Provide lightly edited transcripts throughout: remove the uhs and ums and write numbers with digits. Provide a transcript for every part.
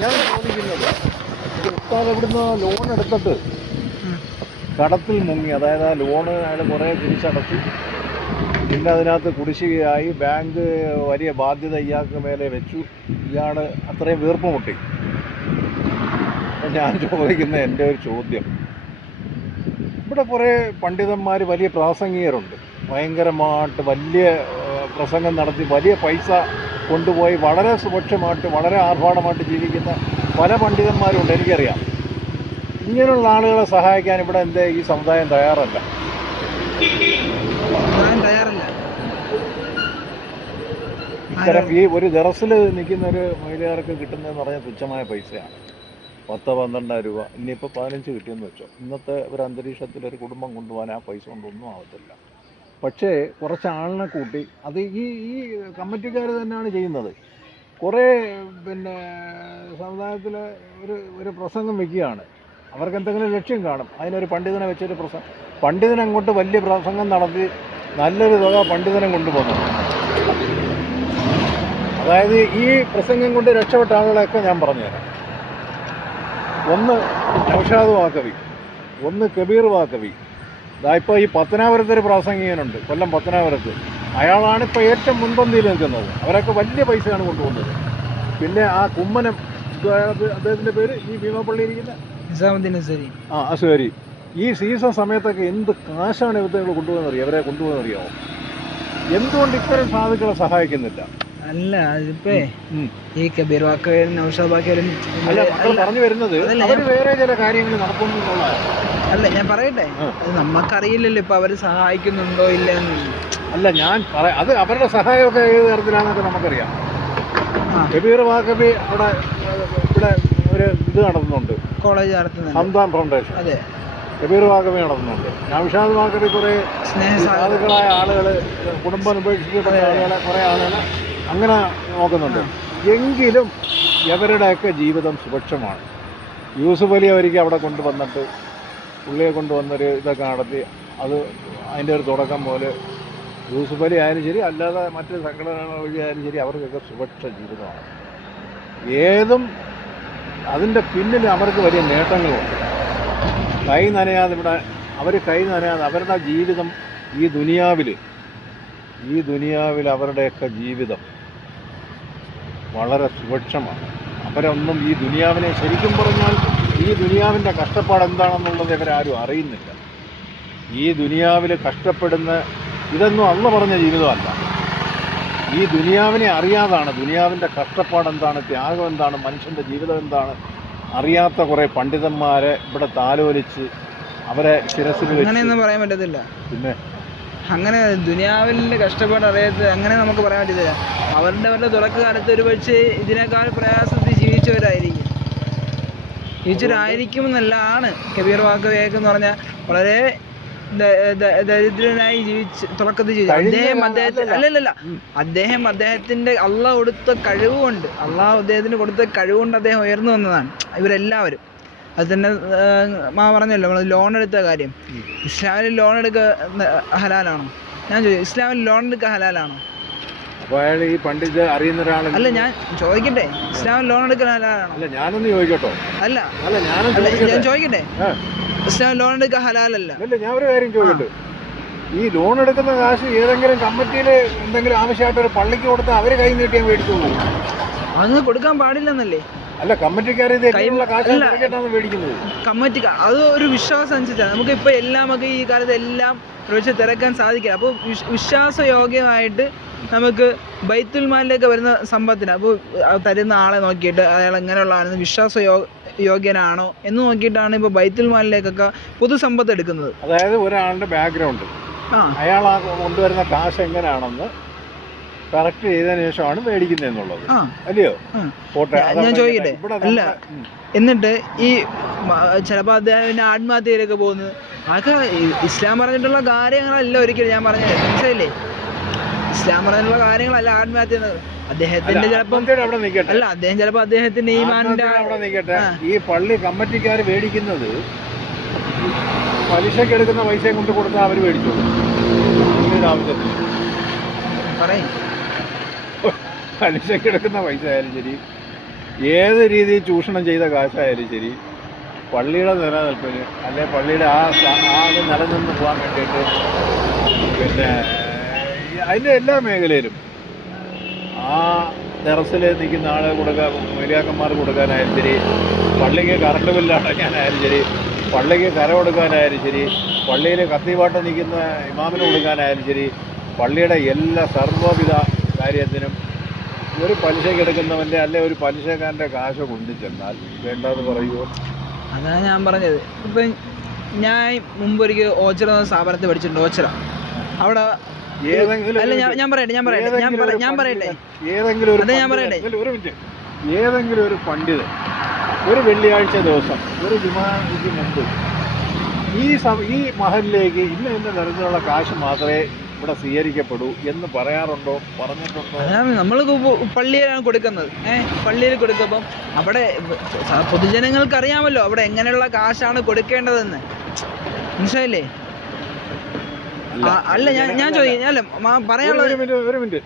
ഞാൻ ചോദിക്കുന്നത്, ഉസ്താദ് എവിടുന്ന് ലോൺ എടുത്തിട്ട് കടത്തിൽ മുങ്ങി, അതായത് ആ ലോണ് അയാൾ കുറേ തിരിച്ചടച്ചു, പിന്നെ അതിനകത്ത് കുടിശ്ശികയായി, ബാങ്ക് വലിയ ബാധ്യത ഇയാൾക്ക് മേലെ വെച്ചു, ഇയാൾ അത്രയും വീർപ്പ് മുട്ടി. അപ്പം ഞാൻ ചോദിക്കുന്ന എൻ്റെ ഒരു ചോദ്യം, ഇവിടെ കുറേ പണ്ഡിതന്മാർ, വലിയ പ്രാസംഗികരുണ്ട്, ഭയങ്കരമായിട്ട് വലിയ പ്രസംഗം നടത്തി വലിയ പൈസ കൊണ്ടുപോയി വളരെ സുഭിക്ഷമായിട്ട് വളരെ ആർഭാടമായിട്ട് ജീവിക്കുന്ന പല പണ്ഡിതന്മാരുണ്ട്, എനിക്കറിയാം. ഇങ്ങനെയുള്ള ആളുകളെ സഹായിക്കാൻ ഇവിടെ എന്തേ ഈ സമുദായം തയ്യാറല്ല? ഇത്തരം ഈ ഒരു ദറസിൽ നിൽക്കുന്ന ഒരു മഹിളയാർക്ക് കിട്ടുന്നതെന്ന് പറഞ്ഞാൽ തുച്ഛമായ പൈസയാണ്, 10-12 രൂപ. ഇനിയിപ്പോൾ 15 കിട്ടിയെന്ന് വെച്ചോ. ഇന്നത്തെ ഒരു അന്തരീക്ഷത്തിൽ ഒരു കുടുംബം കൊണ്ടുപോകാൻ ആ പൈസ കൊണ്ടൊന്നും ആവത്തില്ല. പക്ഷേ കുറച്ച് ആളിനെ കൂട്ടി, അത് ഈ കമ്മിറ്റിക്കാർ തന്നെയാണ് ചെയ്യുന്നത്. കുറേ സമുദായത്തിൽ ഒരു പ്രസംഗം വയ്ക്കുകയാണ്, അവർക്ക് എന്തെങ്കിലും ലക്ഷ്യം കാണും, അതിനൊരു പണ്ഡിതനെ വെച്ചൊരു പണ്ഡിതനെ അങ്ങോട്ട് വലിയ പ്രസംഗം നടത്തി നല്ലൊരു തുക പണ്ഡിതനെ കൊണ്ടുപോകുന്നു. അതായത് ഈ പ്രസംഗം കൊണ്ട് രക്ഷപ്പെട്ട ആളുകളെയൊക്കെ ഞാൻ പറഞ്ഞുതരാം. ഒന്ന് നൗഷാദ് വാക്കവി, ഒന്ന് കബീർ വാക്കവി. ഇപ്പോൾ ഈ പത്തനാപുരത്തൊരു പ്രാസംഗികനുണ്ട്, കൊല്ലം പത്തനാപുരത്ത്. അയാളാണിപ്പോൾ ഏറ്റവും മുൻപന്തിയിൽ നിൽക്കുന്നത്. അവരൊക്കെ വലിയ പൈസയാണ് കൊണ്ടുപോകുന്നത്. പിന്നെ ആ കുമ്മനം, അദ്ദേഹത്തിൻ്റെ പേര്, ഈ ഭീമപ്പള്ളി ഇരിക്കുന്ന അസുഖരി, ഈ സീസൺ സമയത്തൊക്കെ എന്ത് കാശാണ് ഇവരെ കൊണ്ടുപോകുന്നറിയാമോ? എന്തുകൊണ്ട് ഇത്തരം സാധുക്കളെ സഹായിക്കുന്നില്ല? അല്ല, അതിപ്പോ ഈ കബീർ വാക്കവരും നൗഷാദ് വാക്കവരും പറഞ്ഞു വരുന്നത് അവര് വേറെ ചില കാര്യങ്ങൾ നടക്കുന്നു. അല്ല, ഞാൻ പറയട്ടെ, അത് നമുക്കറിയില്ലല്ലോ ഇപ്പൊ അവര് സഹായിക്കുന്നുണ്ടോ ഇല്ലെന്ന്. അല്ല, ഞാൻ അത് അവരുടെ സഹായമൊക്കെ ഏത് തരത്തിലാണെന്നൊക്കെ നമുക്കറിയാം. കബീർ വാക്കവി ഇവിടെ ഒരു ഇത് നടത്തുന്നുണ്ട്, കോളേജ് നടത്തുന്നുണ്ട്, ഹംദാൻ ഫൗണ്ടേഷൻ. അതെ, കബീർ വാക്കവി നടത്തുന്നുണ്ട്. നൗഷാദ് വാക്കവി കുറേ സാധുക്കളായ ആളുകൾ, കുടുംബം ഉപേക്ഷിക്കപ്പെട്ട ആളുകളെ, കുറേ ആളുകളെ അങ്ങനെ നോക്കുന്നുണ്ട്. എങ്കിലും ഇവരുടെയൊക്കെ ജീവിതം സുഭിക്ഷമാണ്. യൂസുഫ് അലി അവർക്ക് അവിടെ കൊണ്ടുവന്നിട്ട് പുള്ളിയെ കൊണ്ടുവന്നൊരു ഇതൊക്കെ നടത്തി, അത് അതിൻ്റെ ഒരു തുടക്കം പോലെ യൂസുഫ് അലി ആയാലും ശരി, അല്ലാതെ മറ്റ് സംഘടനകൾ വഴിയായാലും ശരി, അവർക്കൊക്കെ സുഭിക്ഷ ജീവിതമാണ്. ഏതും അതിൻ്റെ പിന്നിൽ അവർക്ക് വലിയ നേട്ടങ്ങളുണ്ട്. കൈ നനയാതെ അവരുടെ ജീവിതം ഈ ദുനിയാവിൽ അവരുടെയൊക്കെ ജീവിതം വളരെ സുഭിക്ഷമാണ്. അവരൊന്നും ഈ ദുനിയാവിനെ, ശരിക്കും പറഞ്ഞാൽ ഈ ദുനിയാവിൻ്റെ കഷ്ടപ്പാട് എന്താണെന്നുള്ളത് ഇവരാരും അറിയുന്നില്ല. ഈ ദുനിയാവിൽ കഷ്ടപ്പെടുന്ന ഇതൊന്നും അള്ള പറഞ്ഞ ജീവിതമല്ല. ഈ ദുനിയാവിനെ അറിയാതാണ്, ദുനിയാവിൻ്റെ കഷ്ടപ്പാട് എന്താണ്, ത്യാഗം എന്താണ്, മനുഷ്യൻ്റെ ജീവിതം എന്താണ് അറിയാത്ത കുറേ പണ്ഡിതന്മാരെ ഇവിടെ താലോലിച്ച് അവരെ ശിരസിൽ വെച്ച് അങ്ങനെയൊന്നും പറയാൻ പറ്റത്തില്ല. പിന്നെ അങ്ങനെ ദുനിയാവിൻ്റെ കഷ്ടപ്പാട് അറിയാത്ത അങ്ങനെ നമുക്ക് പറയാൻ പറ്റത്തില്ല. അവരുടെ തുടക്കകാലത്ത് ഒരു പക്ഷേ ഇതിനേക്കാൾ പ്രയാസത്തിൽ ജീവിച്ചവരായിരിക്കും എന്നല്ലാണ്. കബീർ വാക്കവിയൊക്കെ എന്ന് പറഞ്ഞാൽ വളരെ ദരിദ്രനായി തുടക്കത്തിൽ അദ്ദേഹത്തിന്റെ അള്ളാഹ് കൊടുത്ത കഴിവുകൊണ്ട്, അദ്ദേഹത്തിന് കൊടുത്ത കഴിവുകൊണ്ട് അദ്ദേഹം ഉയർന്നു വന്നതാണ്. ഇവരെല്ലാവരും അത് തന്നെ പറഞ്ഞല്ലോ, നമ്മൾ ലോൺ എടുത്ത കാര്യം. ഇസ്ലാമിൽ ലോൺ എടുക്കുക ഹലാലാണോ? ഞാൻ ചോദിച്ചു, ഇസ്ലാമിൽ ലോൺ എടുക്കുക ഹലാലാണോ? ഈ പണ്ഡിത് അറിയുന്ന ഒരാളാണ്. അല്ല, ഞാൻ ചോദിക്കട്ടെ, ഇസ്ലാമിൽ ലോൺ എടുക്കുക ഹലാലാണോ? അല്ല, ഞാനൊന്ന് ചോദിക്കട്ടോ. അല്ല, ഞാൻ ചോദിക്കട്ടെ, ഇസ്ലാമിൽ ലോൺ എടുക്കുക ഹലാലല്ല. അല്ല, ഞാൻ ഒരു കാര്യം ചോദിക്കട്ടെ, ഈ ലോൺ എടുക്കുന്ന കാശ് ഏതെങ്കിലും കമ്മിറ്റിയിൽ എന്തെങ്കിലും ആവശ്യമായിട്ട് ഒരു പള്ളിക്ക് കൊടുത്താൽ അവര് കൈ നീട്ടിയാൽ മേടിച്ചോളൂ? അതൊന്നും കൊടുക്കാൻ പാടില്ലെന്നല്ലേ? അല്ല, കമ്മിറ്റിക്കാർ മേടിക്കുന്നത്, കമ്മിറ്റി അത് ഒരു വിശ്വാസം അനുസരിച്ചാണ്. നമുക്കിപ്പോൾ നമുക്ക് ഈ കാലത്ത് എല്ലാം ഒരുപക്ഷെ തിരക്കാൻ സാധിക്കില്ല. അപ്പോൾ വിശ്വാസയോഗ്യമായിട്ട് നമുക്ക് ബൈത്തുൽ മാലിലേക്ക് വരുന്ന സമ്പത്തിന്, അപ്പോൾ തരുന്ന ആളെ നോക്കിയിട്ട് അയാൾ എങ്ങനെയുള്ള ആണെന്ന് യോഗ്യനാണോ എന്ന് നോക്കിയിട്ടാണ് ഇപ്പോൾ ബൈത്തുൽ മാലിലേക്കൊക്കെ പൊതുസമ്പത്ത് എടുക്കുന്നത്. അതായത് ഒരാളുടെ ബാക്ക്ഗ്രൗണ്ട്, അയാൾ കൊണ്ടുവരുന്ന കാശ് എങ്ങനെയാണെന്ന് കറക്റ്റ് ചെയ്തതിനു ശേഷമാണ് മേടിക്കുന്നത് എന്നുള്ളത്, അല്ലയോ? ഞാൻ ചോദിക്കട്ടെ, അല്ല, എന്നിട്ട് ഈ ചിലപ്പോൾ അദ്ദേഹത്തിന്റെ ആത്മഹത്യയിലൊക്കെ പോകുന്നത് അതൊക്കെ ഇസ്ലാം പറഞ്ഞിട്ടുള്ള കാര്യങ്ങളല്ല. ഒരിക്കലും ഞാൻ പറഞ്ഞത് മനസ്സിലായില്ലേ? ഇസ്ലാം പറഞ്ഞിട്ടുള്ള കാര്യങ്ങളല്ല ആത്മഹത്യ എന്നത്. അദ്ദേഹത്തിന്റെ അദ്ദേഹം ചിലപ്പോൾ അദ്ദേഹത്തിന്റെ ഈ പള്ളി കമ്മിറ്റിക്കാർ മേടിക്കുന്നത് പലിശക്ക് എടുക്കുന്ന പൈസയും കൊണ്ട് കൊടുത്താൽ അവർ മേടിച്ചോളൂ. പലിശക്ക് എടുക്കുന്ന പൈസ ആയാലും ശരി, ഏത് രീതിയിൽ ചൂഷണം ചെയ്ത കാശായാലും ശരി, പള്ളിയുടെ നിലനിൽപ്പിന് അല്ലെങ്കിൽ പള്ളിയുടെ അത് നിലനിന്ന് പോകാൻ വേണ്ടിയിട്ട് പിന്നെ അതിൻ്റെ എല്ലാ മേഖലയിലും ആ ടെറസിൽ നിൽക്കുന്ന ആളെ കൊടുക്കാൻ, മര്യാദക്കന്മാർക്ക് കൊടുക്കാനായാലും ശരി, പള്ളിക്ക് കറണ്ട് ബില്ല് അടയ്ക്കാനായാലും ശരി, പള്ളിക്ക് കര കൊടുക്കാനായാലും ശരി, പള്ളിയിൽ കത്തിപാട്ട് നിൽക്കുന്ന ഇമാമിന് കൊടുക്കാനായാലും ശരി, പള്ളിയുടെ എല്ലാ സർവ്വവിധ കാര്യത്തിനും ഒരു പലിശയ്ക്ക് എടുക്കുന്നവൻ്റെ അല്ലെ ഒരു പലിശക്കാരൻ്റെ കാശ് കൊണ്ടു ചെന്നാൽ വേണ്ടെന്ന് പറയുമോ? അതാണ് ഞാൻ പറഞ്ഞത്. ഇപ്പം ഞാൻ മുമ്പൊരിക്കൽ ഓച്ചിറ എന്ന സ്ഥാപനത്തിൽ പഠിച്ചിട്ടുണ്ട്. ഓച്ചിറ അവിടെ ഏതെങ്കിലും ഒരു പണ്ഡിതൻ ഒരു വെള്ളിയാഴ്ച ദിവസം ഒരു ജുമാക്ക് മുമ്പ് ഈ മഹലിലേക്ക് ഇന്ന തരത്തിലുള്ള കാശ് മാത്രമേ ഇവിടെ സ്വീകരിക്കപ്പെടൂ എന്ന് പറയാറുണ്ടോ, പറഞ്ഞിട്ടുണ്ടോ? നമ്മൾ പള്ളിയിലാണ് കൊടുക്കുന്നത്. പള്ളിയിൽ കൊടുക്കുമ്പം അവിടെ പൊതുജനങ്ങൾക്ക് അറിയാമല്ലോ അവിടെ എങ്ങനെയുള്ള കാശാണ് കൊടുക്കേണ്ടതെന്ന്. മനസ്സിലായില്ലേ? അല്ല ഞാൻ പറയാനുള്ളത് ഒരു മിനിറ്റ്.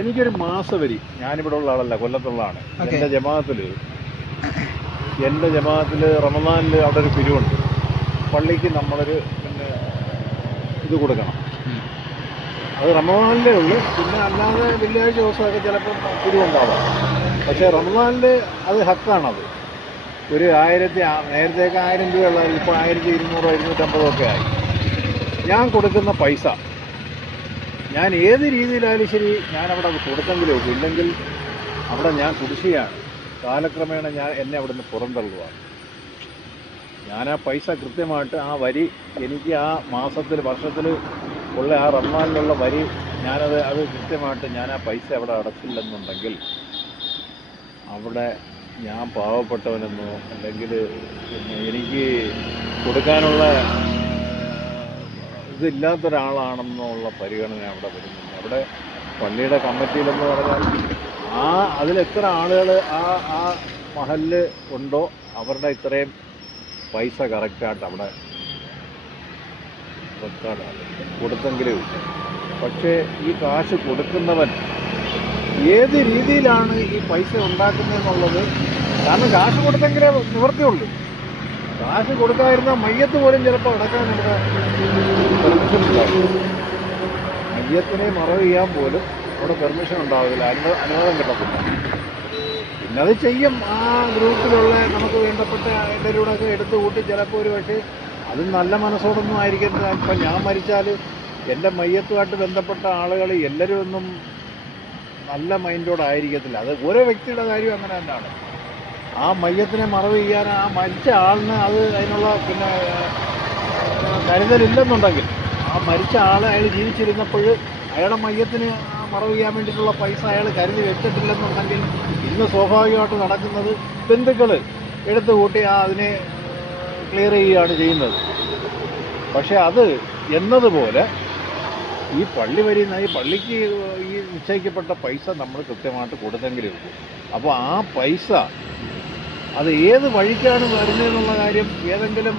എനിക്കൊരു മാസവരി, ഞാനിവിടെ ഉള്ള ആളല്ല, കൊല്ലത്തുള്ളതാണ്. എൻ്റെ ജമാഅത്തിൽ റമദാനിൽ അവിടെ ഒരു പിരിവുണ്ട്. പള്ളിക്ക് നമ്മളൊരു പിന്നെ ഇത് കൊടുക്കണം. അത് റമദാനിലേ ഉള്ളൂ. പിന്നെ അല്ലാതെ വെള്ളിയാഴ്ച ദിവസമൊക്കെ ചിലപ്പം പിരിവുണ്ടാവാം. പക്ഷേ റമദാനിൽ അത് ഹക്കാണത്. ഒരു നേരത്തേക്ക് 1000 രൂപയുള്ളതായിരുന്നു, ഇപ്പോൾ 1200 250 ഒക്കെ ആയി. ഞാൻ കൊടുക്കുന്ന പൈസ ഞാൻ ഏത് രീതിയിലായാലും ശരി ഞാനവിടെ കൊടുത്തെങ്കിലേ ഉള്ളൂ. ഇല്ലെങ്കിൽ അവിടെ ഞാൻ കുടിശ്ശികയാണ്. കാലക്രമേണ എന്നെ അവിടെ നിന്ന് പുറന്തള്ളുകയാണ്. ഞാൻ ആ പൈസ കൃത്യമായിട്ട് ആ വരി എനിക്ക് ആ മാസത്തിൽ വർഷത്തിൽ ഉള്ള ആ റമദാനിലുള്ള വരി അത് കൃത്യമായിട്ട് ഞാൻ ആ പൈസ അവിടെ അടച്ചില്ലെന്നുണ്ടെങ്കിൽ അവിടെ ഞാൻ പാവപ്പെട്ടവനെന്നോ അല്ലെങ്കിൽ പിന്നെ എനിക്ക് കൊടുക്കാനുള്ള ഇതില്ലാത്തൊരാളാണെന്നുള്ള പരിഗണന അവിടെ വരുന്നുണ്ട്. അവിടെ പള്ളിയുടെ കമ്മിറ്റിയിലെന്ന് പറഞ്ഞാൽ അതിലെത്ര ആളുകൾ ആ മഹലിൽ ഉണ്ടോ അവരുടെ ഇത്രയും പൈസ കറക്റ്റായിട്ട് അവിടെ റെക്കോർഡാണ് കൊടുത്തെങ്കിലേ ഉള്ളൂ. പക്ഷേ ഈ കാശ് കൊടുക്കുന്നവൻ ഏത് രീതിയിലാണ് ഈ പൈസ ഉണ്ടാക്കുന്നതെന്നുള്ളത്, കാരണം കാശ് കൊടുത്തെങ്കിലേ നിവൃത്തിയുള്ളൂ. കാശ് കൊടുക്കാതിരുന്ന മയ്യത്ത് പോലും ചിലപ്പോൾ അടക്കാൻ ഇവിടെ പെർമിഷൻ ഉണ്ടാവും. മയ്യത്തിനെ മറവ് ചെയ്യാൻ പോലും അവിടെ പെർമിഷൻ ഉണ്ടാവില്ല, അനുവാദം കിട്ടത്തില്ല. പിന്നെ അത് ചെയ്യും. ആ ഗ്രൂപ്പിലുള്ള നമുക്ക് വേണ്ടപ്പെട്ട എല്ലാവരും ഒക്കെ എടുത്തു കൂട്ടി ചിലപ്പോൾ ഒരു പക്ഷേ അത് നല്ല മനസ്സോടൊന്നും ആയിരിക്കരുത്. ഇപ്പം ഞാൻ മരിച്ചാൽ എൻ്റെ മയ്യത്തുമായിട്ട് ബന്ധപ്പെട്ട ആളുകൾ എല്ലാവരും ഒന്നും നല്ല മൈൻഡോടായിരിക്കത്തില്ല. അത് ഓരോ വ്യക്തിയുടെ കാര്യം അങ്ങനെ തന്നെയാണ്. ആ മയ്യത്തിനെ മറവ് ചെയ്യാൻ ആ മരിച്ച ആളിന് അതിനുള്ള പിന്നെ കരുതലില്ലെന്നുണ്ടെങ്കിൽ, ആ മരിച്ച അയാൾ ജീവിച്ചിരുന്നപ്പോൾ അയാളുടെ മയ്യത്തിന് മറവ് ചെയ്യാൻ വേണ്ടിയിട്ടുള്ള പൈസ അയാൾ കരുതി വെച്ചിട്ടില്ലെന്നുണ്ടെങ്കിൽ ഇന്ന് സ്വാഭാവികമായിട്ട് നടക്കുന്നത് ബന്ധുക്കൾ എടുത്തു കൂട്ടി അതിനെ ക്ലിയർ ചെയ്യുകയാണ് ചെയ്യുന്നത്. പക്ഷേ അത് എന്നതുപോലെ ഈ പള്ളിക്ക് ഈ നിശ്ചയിക്കപ്പെട്ട പൈസ നമ്മൾ കൃത്യമായിട്ട് കൊടുത്തെങ്കിലേ ഉള്ളൂ. അപ്പോൾ ആ പൈസ അത് ഏത് വഴിക്കാണ് വരുന്നതെന്നുള്ള കാര്യം ഏതെങ്കിലും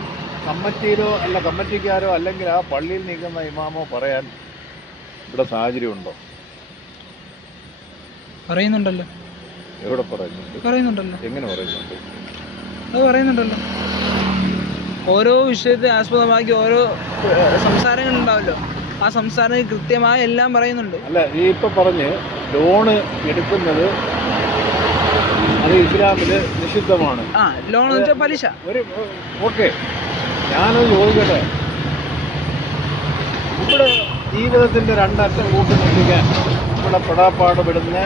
കമ്മിറ്റിക്കാരോ അല്ലെങ്കിൽ ആ പള്ളിയിൽ നിൽക്കുന്ന ഇമാമോ പറയാൻ ഇവിടെ സാഹചര്യമുണ്ടോ? പറയുന്നുണ്ടല്ലോ. എവിടെ പറയുന്നുണ്ടല്ലോ? എങ്ങനെ പറയുന്നുണ്ടല്ലോ? ഓരോ വിഷയത്തെ ആസ്പദമാക്കി ഓരോ സംസാരങ്ങളുണ്ടാവല്ലോ. ആ സംസാരം കൃത്യമായി എല്ലാം പറയുന്നുണ്ട്. അല്ല, ഈ ഇപ്പം പറഞ്ഞ് ലോണ് എടുക്കുന്നത് അത് ഇസ്ലാമിൽ നിഷിദ്ധമാണ്. ലോൺ എന്ന് വെച്ചാൽ പലിശ. ഓക്കെ, ഞാനത് ചോദിക്കട്ടെ. ഇവിടെ ജീവിതത്തിൻ്റെ രണ്ടറ്റം കൂട്ടി നിൽക്കാൻ ഇവിടെ പെടാപ്പാട് പെടുന്ന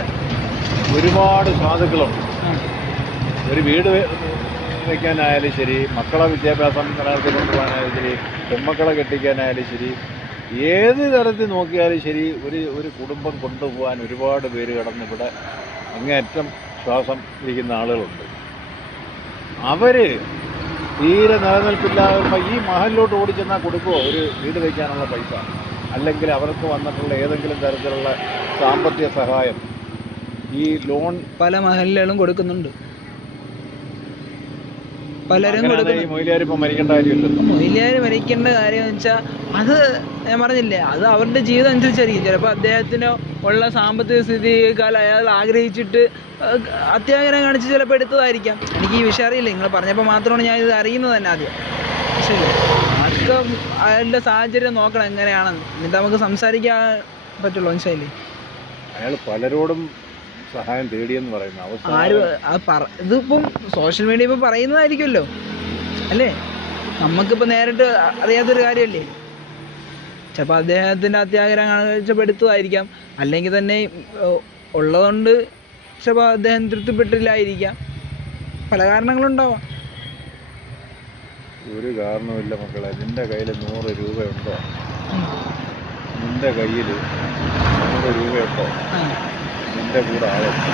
ഒരുപാട് സാധുക്കളുണ്ട്. ഒരു വീട് വയ്ക്കാനായാലും ശരി, മക്കളെ വിദ്യാഭ്യാസം നിലനിർത്തി കൊണ്ടുപോകാനായാലും ശരി, പെൺമക്കളെ കെട്ടിക്കാനായാലും ശരി, ഏത് തരത്തിൽ നോക്കിയാലും ശരി ഒരു കുടുംബം കൊണ്ടുപോകാൻ ഒരുപാട് പേര് കിടന്ന് ഇവിടെ അങ്ങേയറ്റം ശ്വാസം ഇരിക്കുന്ന ആളുകളുണ്ട്. അവർ തീരെ നിലനിൽപ്പില്ലാതെ ഈ മഹലിലോട്ട് ഓടിച്ചെന്നാൽ കൊടുക്കുമോ ഒരു വീട് വയ്ക്കാനുള്ള പൈസ? അല്ലെങ്കിൽ അവർക്ക് വന്നിട്ടുള്ള ഏതെങ്കിലും തരത്തിലുള്ള സാമ്പത്തിക സഹായം ഈ ലോൺ പല മഹലുകളും കൊടുക്കുന്നുണ്ട്. പലരും കൊടുക്കുന്നു. മൊയ്ലിയാർ മരിക്കേണ്ട കാര്യം എന്ന് വെച്ചാൽ അത് ഞാൻ പറഞ്ഞില്ലേ, അത് അവരുടെ ജീവിതം അനുസരിച്ചായിരിക്കും. ചിലപ്പോൾ അദ്ദേഹത്തിന് ഉള്ള സാമ്പത്തിക സ്ഥിതിയേക്കാൾ അയാൾ ആഗ്രഹിച്ചിട്ട് അത്യാഗ്രഹം കാണിച്ച് ചിലപ്പോൾ എടുത്തതായിരിക്കാം. എനിക്ക് ഈ വിഷയം അറിയില്ല, നിങ്ങൾ പറഞ്ഞപ്പോൾ മാത്രമാണ് ഞാൻ ഇത് അറിയുന്നത് തന്നെ ആദ്യം. ശരി, അതൊക്കെ അയാളുടെ സാഹചര്യം നോക്കണം എങ്ങനെയാണെന്ന്, എന്നിട്ട് നമുക്ക് സംസാരിക്കാൻ പറ്റുള്ളൂ. മനസ്സിലായില്ലേ? അയാൾ പലരോടും സഹായം തേടിയെന്ന് പറയുന്നു. ഇതിപ്പം സോഷ്യൽ മീഡിയ ഇപ്പം പറയുന്നതായിരിക്കുമല്ലോ അല്ലേ, നമുക്കിപ്പോൾ നേരിട്ട് അറിയാത്തൊരു കാര്യമല്ലേ. ചിലപ്പോൾ അദ്ദേഹത്തിൻ്റെ അത്യാഗ്രഹം കാണിച്ചപ്പോൾ എടുത്തതായിരിക്കാം, അല്ലെങ്കിൽ തന്നെ ഉള്ളതുകൊണ്ട് ചിലപ്പോൾ അദ്ദേഹം തൃപ്തിപ്പെട്ടില്ലായിരിക്കാം, പല കാരണങ്ങളുണ്ടാവാം. ഒരു കാരണമില്ല മക്കളെ. നിന്റെ കയ്യിൽ 100 രൂപയുണ്ടോ? നിന്റെ കയ്യിൽ 100 രൂപയുണ്ടോ? നിന്റെ കൂടെ ആളുണ്ട്.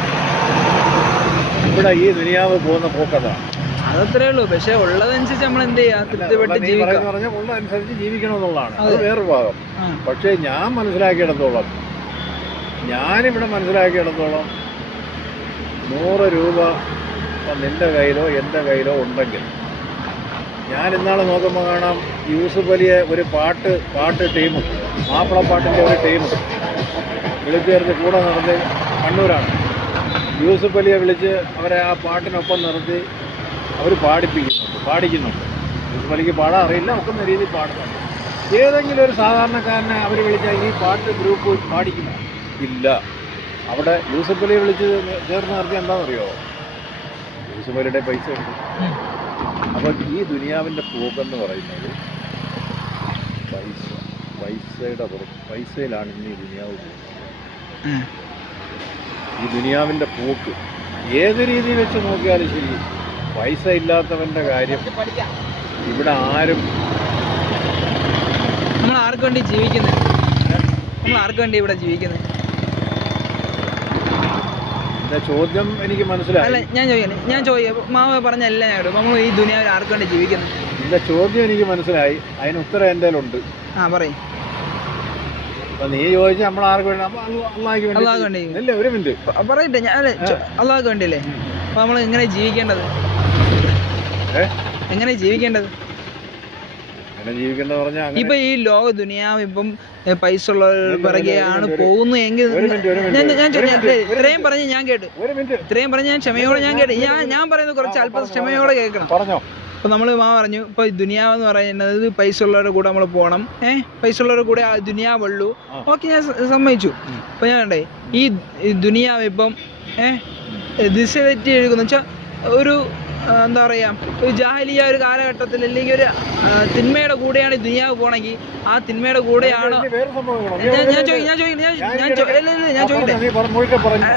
ഇവിടെ ഈ ദുനിയാവ് പോകുന്ന പോക്കതാണ്. അതത്രേ ഉള്ളൂ. പക്ഷെ ഉള്ളതനുസരിച്ച് നമ്മൾ എന്ത് ചെയ്യാ, തൃപ്തിപ്പെട്ട് ജീവിക്കാം. ഉള്ളതനുസരിച്ച് ജീവിക്കണമെന്നുള്ളതാണ്, അത് വേറൊരു ഭാഗം. പക്ഷേ ഞാൻ മനസ്സിലാക്കിയിടത്തോളം, ഞാനിവിടെ മനസ്സിലാക്കിയിടത്തോളം 100 രൂപ നിന്റെ കയ്യിലോ എൻ്റെ കയ്യിലോ ഉണ്ടെങ്കിൽ, ഞാൻ ഇന്നാൾ നോക്കുമ്പോൾ കാണാം യൂസുഫ് അലിയെ ഒരു പാട്ട് ടീമും മാപ്പിളപ്പാട്ടിൻ്റെ ഒരു ടീമും വിളിച്ചു ചേർത്ത് കൂടെ നടന്ന്, കണ്ണൂരാണ്, യൂസുഫ് അലിയെ വിളിച്ച് അവരെ ആ പാട്ടിനൊപ്പം നിർത്തി അവർ പാടിക്കുന്നുണ്ട്. യൂസുഫ് അലിക്ക് പാടാൻ അറിയില്ല, ഒക്കുന്ന രീതിയിൽ പാടുന്നുണ്ട്. ഏതെങ്കിലും ഒരു സാധാരണക്കാരനെ അവർ വിളിച്ചാൽ ഈ പാട്ട് ഗ്രൂപ്പ് പാടിക്കുമോ? ഇല്ല. അവിടെ യൂസുഫ് അലിയെ വിളിച്ച് ചേർന്ന് നിർത്തി എന്താണെന്നറിയോ? യൂസുഫ് അലിയുടെ പൈസ ഉണ്ട്. അപ്പോൾ ഈ ദുനിയാവിൻ്റെ പോക്കെന്ന് പറയുന്നത് പൈസയിലാണ് ഇന്ന് ഈ ദുനിയാവ് പോകുന്നത്. ഈ ദുനിയാവിൻ്റെ പോക്ക് ഏത് രീതിയിൽ വെച്ച് നോക്കിയാലും ശരി, പൈസ ഇല്ലാത്തവൻ്റെ കാര്യം ഇവിടെ ആരും. നമ്മൾ ആർക്ക് വേണ്ടി ജീവിക്കുന്നത്? ഇവിടെ ജീവിക്കുന്നത്? ചോദ്യം എനിക്ക് മനസ്സിലായി. അല്ല, ഞാൻ ചോദിക്കാം, മാമ പറഞ്ഞ എല്ലാം ഞാൻ കേട്ടു. നമ്മൾ ഈ ദുനിയാവിൽ ആർക്ക് വേണ്ടി ജീവിക്കുന്നത്? എൻ്റെ ചോദ്യം എനിക്ക് മനസ്സിലായി, അതിന് ഉത്തരം എൻ്റെ കയ്യിലുണ്ട്. പറയും. നീ ചോദിച്ചാൽ നമ്മൾ ആർക്ക് വേണ്ടി? അള്ളാഹ്ക്ക് വേണ്ടി. അല്ലേ, ഒരു മിനിറ്റ് പറയട്ടെ. ഞാൻ അള്ളാഹ്ക്ക് വേണ്ടിയല്ലേ? അപ്പോൾ നമ്മൾ എങ്ങനെ ജീവിക്കേണ്ടത്? എങ്ങനെ ജീവിക്കേണ്ടത് ഇപ്പൊ ഈ ലോക ദുനിയാവ് ഇപ്പം പൈസ ഉള്ള പിറകെയാണ് പോകുന്നതെങ്കിൽ, ഇത്രയും പറഞ്ഞ് ഞാൻ കേട്ടു, ഞാൻ ക്ഷമയോടെ കേട്ടു. ഞാൻ പറയുന്നത് കുറച്ച് അല്പം ക്ഷമയോടെ കേൾക്കണം. ഇപ്പൊ നമ്മൾ പറഞ്ഞു, ഇപ്പൊ ദുനിയാവ് എന്ന് പറയുന്നത് പൈസ ഉള്ളവരുടെ കൂടെ നമ്മൾ പോകണം, പൈസ ഉള്ളവരുടെ കൂടെ ദുനിയാവുള്ളൂ. ഓക്കെ, ഞാൻ സമ്മതിച്ചു. അപ്പൊ ഞാൻ കണ്ടേ ഈ ദുനിയാവ് ഇപ്പം ദിശ തെറ്റി എഴുതുന്ന വെച്ചാൽ ഒരു എന്താ പറയുക, ഒരു ജാഹലിയ ഒരു കാലഘട്ടത്തിൽ, അല്ലെങ്കിൽ ഒരു തിന്മയുടെ കൂടെയാണ് ഈ ദുനിയാവ് പോകണമെങ്കിൽ ആ തിന്മയുടെ കൂടെയാണ്.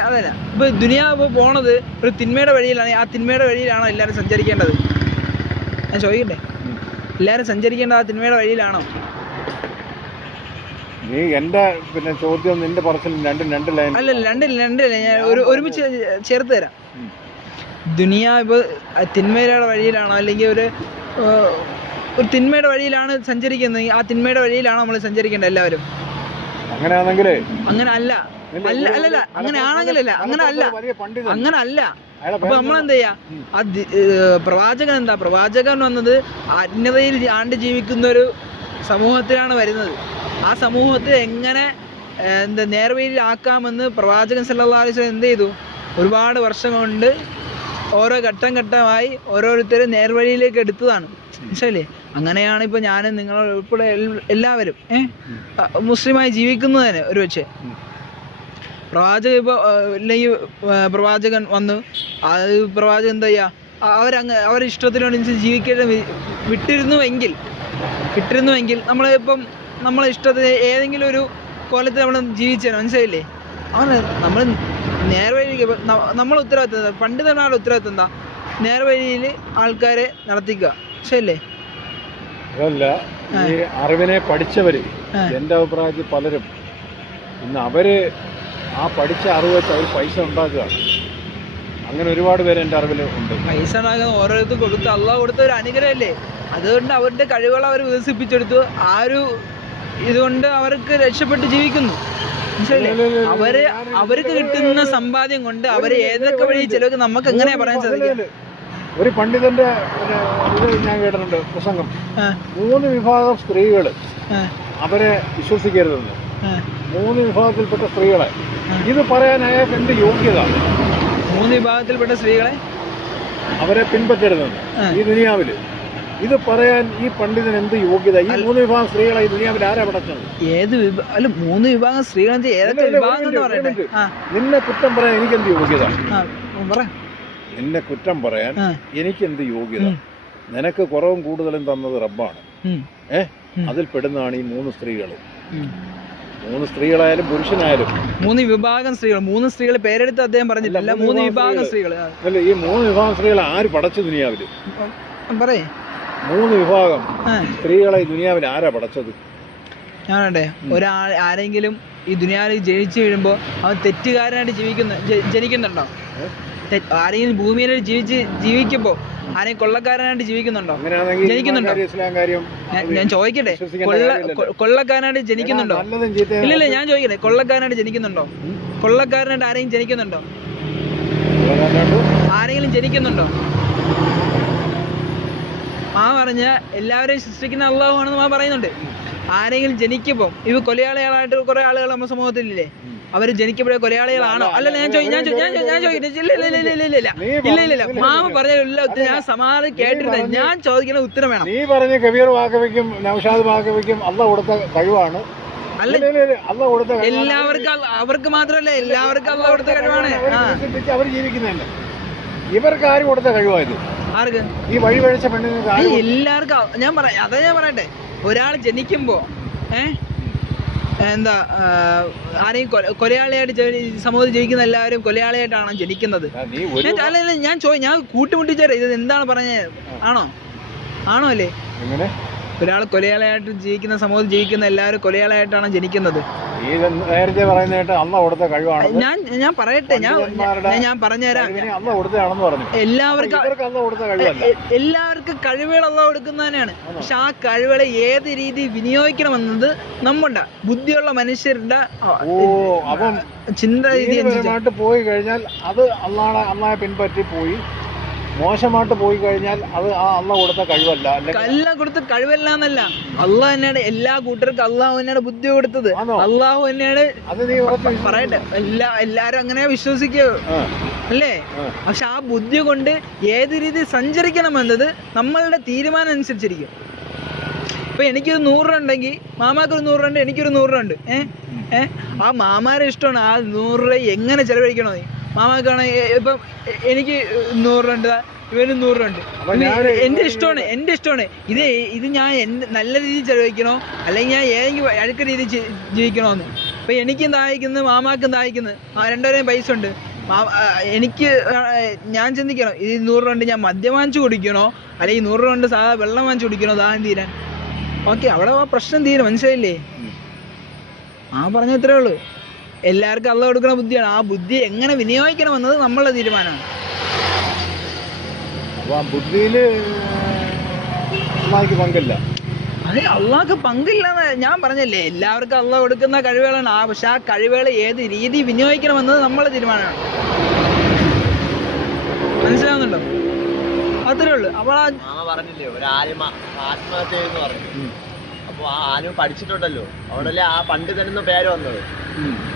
അതല്ല, ഇപ്പൊ ദുനിയാവ് പോണത് ഒരു തിന്മയുടെ വഴിയിലാണ്, ആ തിന്മയുടെ വഴിയിലാണോ എല്ലാവരും സഞ്ചരിക്കേണ്ടത്? ഞാൻ ചോദിക്കട്ടെ, എല്ലാവരും സഞ്ചരിക്കേണ്ടത് ആ തിന്മയുടെ വഴിയിലാണോ? നീ എൻ്റെ ചോദ്യം നിന്റെ പറച്ചിൽ രണ്ട് ലൈൻ അല്ലല്ല, ഞാൻ ഒരുമിച്ച് ചേർത്ത് തരാം. ദുനിയാവ് തിന്മയുടെ വഴിയിലാണോ, അല്ലെങ്കിൽ ഒരു തിന്മയുടെ വഴിയിലാണ് സഞ്ചരിക്കുന്നത്, ആ തിന്മയുടെ വഴിയിലാണോ നമ്മൾ സഞ്ചരിക്കേണ്ടത് എല്ലാവരും? അങ്ങനെയാണെങ്കിലേ അങ്ങനെ അല്ല. അങ്ങനെ ആണെങ്കിലല്ല, അങ്ങനെ അല്ല. അപ്പൊ നമ്മളെന്ത് ചെയ്യാ? പ്രവാചകൻ വന്നത് അജ്ഞതയിൽ ആണ്ട് ജീവിക്കുന്ന ഒരു സമൂഹത്തിലാണ് വരുന്നത്. ആ സമൂഹത്തെ എങ്ങനെ നേർവഴിയിലാക്കാമെന്ന് പ്രവാചകൻ സല്ലല്ലാഹു അലൈഹി വസല്ലം എന്ത് ചെയ്തു? ഒരുപാട് വർഷം കൊണ്ട് ഓരോ ഘട്ടമായി ഓരോരുത്തരും നേർവഴിയിലേക്ക് എടുത്തതാണ്. മനസ്സിലല്ലേ? അങ്ങനെയാണ് ഇപ്പോൾ ഞാൻ നിങ്ങളുൾപ്പെടെ എല്ലാവരും മുസ്ലിമായി ജീവിക്കുന്നതിന് ഒരു പക്ഷേ പ്രവാചകൻ ഇപ്പോൾ അല്ലെങ്കിൽ പ്രവാചകൻ വന്നു, അത് പ്രവാചകൻ എന്താ ചെയ്യുക? അവരുടെ ഇഷ്ടത്തിനനുസരിച്ച് ജീവിക്കേണ്ട വിട്ടിരുന്നുവെങ്കിൽ നമ്മളിപ്പം നമ്മളെ ഇഷ്ടത്തിന് ഏതെങ്കിലും ഒരു കോലത്തിൽ നമ്മൾ ജീവിച്ചാൽ, മനസ്സിലായില്ലേ? അങ്ങനെ നമ്മൾ നേർവഴിക്ക് നമ്മളെ ഉത്തരവാദിത്തം, പണ്ഡിതന്മാരുടെ ഉത്തരവാദിത്തം എന്താ? നേർവഴിയിൽ ആൾക്കാരെ നടത്തിക്കുക, ശരിയല്ലേ? അതല്ല, ഈ അറിവിനെ പഠിച്ചവര് എൻ്റെ അഭിപ്രായത്തിൽ പലരും ഇന്ന് അവര് ആ പഠിച്ച അറിവ് വെച്ച് അവർ പൈസ ഉണ്ടാക്കുകയാണ്. അങ്ങനെ ഒരുപാട് പേര് എൻ്റെ അറിവിൽ ഉണ്ട്. പൈസ ഉണ്ടാക്കാൻ ഓരോരുത്തർ കൊടുത്ത് അള്ളാഹ് കൊടുത്ത ഒരു അനുഗ്രഹമല്ലേ? അതുകൊണ്ട് അവരുടെ കഴിവുകൾ അവർ വികസിപ്പിച്ചെടുത്തു. ആ ഒരു ഇതുകൊണ്ട് അവർക്ക് രക്ഷപ്പെട്ട് ജീവിക്കുന്നു. അവർക്ക് കിട്ടുന്ന സമ്പാദ്യം കൊണ്ട് അവര് ഏതൊക്കെ വഴി ചിലവർക്ക് നമുക്ക് എങ്ങനെയാ പറയാൻ സാധിക്കും? ഒരു പണ്ഡിതന്റെ ഇത് ഞാൻ കേട്ടിട്ടുണ്ട് പ്രസംഗം. 3 വിഭാഗം സ്ത്രീകൾ അവരെ വിശ്വസിക്കരുതെന്ന്. 3 വിഭാഗത്തിൽപ്പെട്ട സ്ത്രീകളെ. ഇത് പറയാൻ അയാൾക്ക് എന്ത് യോഗ്യത? 3 വിഭാഗത്തിൽപ്പെട്ട സ്ത്രീകളെ അവരെ പിൻപറ്റരുതെന്ന് ഈ ദുനിയാവില്. ഇത് പറയാൻ ഈ പണ്ഡിതൻ എന്ത് യോഗ്യത? ഈ 3 വിഭാഗം സ്ത്രീകളെ ഈ ദുനിയാവിൽ ആരാ പടച്ചത്? ഏത് അല്ല 3 വിഭാഗം സ്ത്രീകൾ ഏതൊക്കെ വിഭാഗം എന്ന് പറയട്ടെ. നിന്നെ കുറ്റം പറയാൻ എനിക്കെന്ത് യോഗ്യത? നിന്നെ കുറ്റം പറയാൻ എനിക്കെന്ത് യോഗ്യത? നിനക്ക് കുറവും കൂടുതലും തന്നത് റബ്ബാണ്. അതിൽ പെടുന്നതാണ് ഈ 3 സ്ത്രീകൾ. 3 സ്ത്രീകളായാലും പുരുഷനായാലും 3 വിഭാഗം സ്ത്രീകൾ. 3 സ്ത്രീകൾ പേരെടുത്ത് അദ്ദേഹം പറഞ്ഞില്ല. 3 വിഭാഗം സ്ത്രീകൾ. അല്ല, ഈ 3 വിഭാഗം സ്ത്രീകളെ ആര് പടച്ചു ദുനിയാവില്? പറയേ 3 വിഭാഗം സ്ത്രീകളെ ഈ ദുനിയാവിൽ ആരാ പടച്ചത്? ഞാനേ ആരെങ്കിലും ഈ ദുനിയാവിൽ ജനിച്ചു വീഴുമ്പോൾ അവൻ തെറ്റുകാരനായിട്ട് ജനിക്കുന്നുണ്ടോ? ആരെങ്കിലും ഭൂമിയിൽ ജീവിക്കുമ്പോൾ ആരെയും കൊള്ളക്കാരനായിട്ട് ജീവിക്കുന്നുണ്ടോ? ജനിക്കുന്നുണ്ടോ? ഞാൻ ചോദിക്കട്ടെ, കൊള്ളക്കാരനായിട്ട് ജനിക്കുന്നുണ്ടോ? ഇല്ലല്ല, ഞാൻ ചോദിക്കട്ടെ, കൊള്ളക്കാരനായിട്ട് ജനിക്കുന്നുണ്ടോ? കൊള്ളക്കാരനായിട്ട് ആരെയും ജനിക്കുന്നുണ്ടോ? ആരെങ്കിലും ജനിക്കുന്നുണ്ടോ? പറഞ്ഞ എല്ലാവരെയും സൃഷ്ടിക്കുന്ന അള്ളാഹു ആണെന്ന് പറയുന്നുണ്ട്. ആരെങ്കിലും ജനിക്കുമ്പോൾ ഇവ കൊലയാളികളായിട്ട് കുറെ ആളുകൾ നമ്മുടെ സമൂഹത്തിലില്ലേ? അവർ ജനിക്കുമ്പോഴേ കൊലയാളികളാണോ? അല്ലല്ല, ഞാൻ ചോദിക്കില്ല. മാമ പറഞ്ഞ ഞാൻ സമാധാനം കേട്ടിരുന്ന ഞാൻ ചോദിക്കുന്ന ഉത്തരം വേണം. നീ പറഞ്ഞ കബീർ വാക്കവിക്കും നൗഷാദ് വാക്കവിക്കും അള്ളാഹ് കൊടുത്ത കഴിവാണ്. അല്ല, എല്ലാവർക്കും, അവർക്ക് മാത്രമല്ല എല്ലാവർക്കും അള്ളാഹ് കൊടുത്ത കഴിവാണ്. അവർ ജീവിക്കുന്നുണ്ട്. ഇവർക്ക് ആര് കൊടുത്ത കഴിവായത്? ആർക്ക്? ഈ വഴിവഴിച്ച പെണ്ണുങ്ങൾക്ക് എല്ലാവർക്കും. ഞാൻ പറയട്ടെ, ഒരാൾ ജനിക്കുമ്പോ എന്താ ആരെയും കൊലയാളിയായിട്ട് സമൂഹത്തിൽ ജീവിക്കുന്ന എല്ലാവരും കൊലയാളിയായിട്ടാണോ ജനിക്കുന്നത്? ഞാൻ കൂട്ടിമുട്ടിച്ചേരാ. ഇത് എന്താണ് പറഞ്ഞത്? ആണോ അല്ലേ? ഒരാൾ കൊലയാളിയായിട്ട് ജീവിക്കുന്ന സമൂഹത്തിൽ ജീവിക്കുന്ന എല്ലാവരും കൊലയാളിയായിട്ടാണ് ജനിക്കുന്നത്. ഞാൻ പറയട്ടെ, ഞാൻ പറഞ്ഞുതരാം. എല്ലാവർക്കും കഴിവുകൾ അള്ളാഹ് കൊടുക്കുന്നത് തന്നെയാണ്. പക്ഷെ ആ കഴിവുകളെ ഏത് രീതി വിനിയോഗിക്കണമെന്നത് നമ്മുടെ ബുദ്ധിയുള്ള മനുഷ്യരുടെ ചിന്ത രീതി പോയി കഴിഞ്ഞാൽ അത് അള്ളാഹെ പിൻപറ്റി പോയി. മോശമായിട്ട് പോയി കഴിഞ്ഞാൽ അത് ആ അള്ളാഹ് കൊടുത്ത കഴിവല്ല. അള്ളാഹ് കൊടുത്ത കഴിവല്ല എന്നല്ല, അള്ളാഹ് തന്നെയാണ് എല്ലാ കൂട്ടർക്കും അള്ളാഹു തന്നെയാണ് ബുദ്ധി കൊടുത്തത്. അള്ളാഹു തന്നെയാണ്. പറയട്ടെ, എല്ലാരും അങ്ങനെ വിശ്വസിക്കോ അല്ലേ? പക്ഷെ ആ ബുദ്ധി കൊണ്ട് ഏത് രീതി സഞ്ചരിക്കണമെന്നത് നമ്മളുടെ തീരുമാനം അനുസരിച്ചിരിക്കും. ഇപ്പൊ എനിക്കൊരു 100 രൂപ ഉണ്ടെങ്കിൽ മാമാക്കൊരു 100 രൂപ ഉണ്ട്, എനിക്കൊരു 100 രൂപ ഉണ്ട്. ആ മാമാരെ ഇഷ്ടമാണ് ആ 100 രൂപ എങ്ങനെ ചെലവഴിക്കണോ. മാമാക്കാണ് ഇപ്പം എനിക്ക് 100 രൂപ ഉണ്ട്, ഇവന് 100 രൂപ ഉണ്ട്. എൻ്റെ ഇഷ്ടമാണ്. ഇത് ഞാൻ നല്ല രീതിയിൽ ചെലവഴിക്കണോ അല്ലെങ്കിൽ ഞാൻ ഏതെങ്കിലും അഴുക്ക രീതിയിൽ ജീവിക്കണോന്ന്. ഇപ്പം എനിക്കും ദാഹിക്കുന്നു, മാമാക്കും ദാഹിക്കുന്നു, രണ്ടുപേരെയും പൈസ ഉണ്ട്. എനിക്ക് ഞാൻ ചിന്തിക്കണം, ഈ 100 രൂപ കൊണ്ട് ഞാൻ മദ്യം വാങ്ങിച്ചു കുടിക്കണോ അല്ലെങ്കിൽ 100 രൂപ കൊണ്ട് സാധാ വെള്ളം വാങ്ങിച്ചു കുടിക്കണോ ദാഹം തീരാൻ? ഓക്കെ, അവിടെ ആ പ്രശ്നം തീരും. മനസ്സിലായില്ലേ? പറഞ്ഞ ഇത്രേ ഉള്ളൂ. എല്ലാവർക്കും അള്ളാഹ് കൊടുക്കുന്ന ബുദ്ധിയാണ്. ആ ബുദ്ധി എങ്ങനെ വിനിയോഗിക്കണമെന്നത് നമ്മളുടെ തീരുമാനമാണ്. പങ്കില്ല. അതെ, അള്ളാഹ്ക്ക് പങ്കില്ലെന്ന് ഞാൻ പറഞ്ഞല്ലേ. എല്ലാവർക്കും അള്ളാഹ് കൊടുക്കുന്ന കഴിവുകളാണ്. പക്ഷെ ആ കഴിവുകൾ ഏത് രീതി വിനിയോഗിക്കണമെന്നത് നമ്മളുടെ തീരുമാനമാണ്. മനസ്സിലാവുന്നുണ്ടോ? അത്രേ ഉള്ളൂ. അപ്പോൾ പറഞ്ഞില്ലേ ഒരു ആലിമ ആത്മഹത്യ എന്ന് പറഞ്ഞു. അപ്പോൾ ആ ആലിമ പഠിച്ചിട്ടുണ്ടല്ലോ, അവിടെയല്ലേ ആ പണ്ഡിതനെന്ന് പേര് വന്നത്.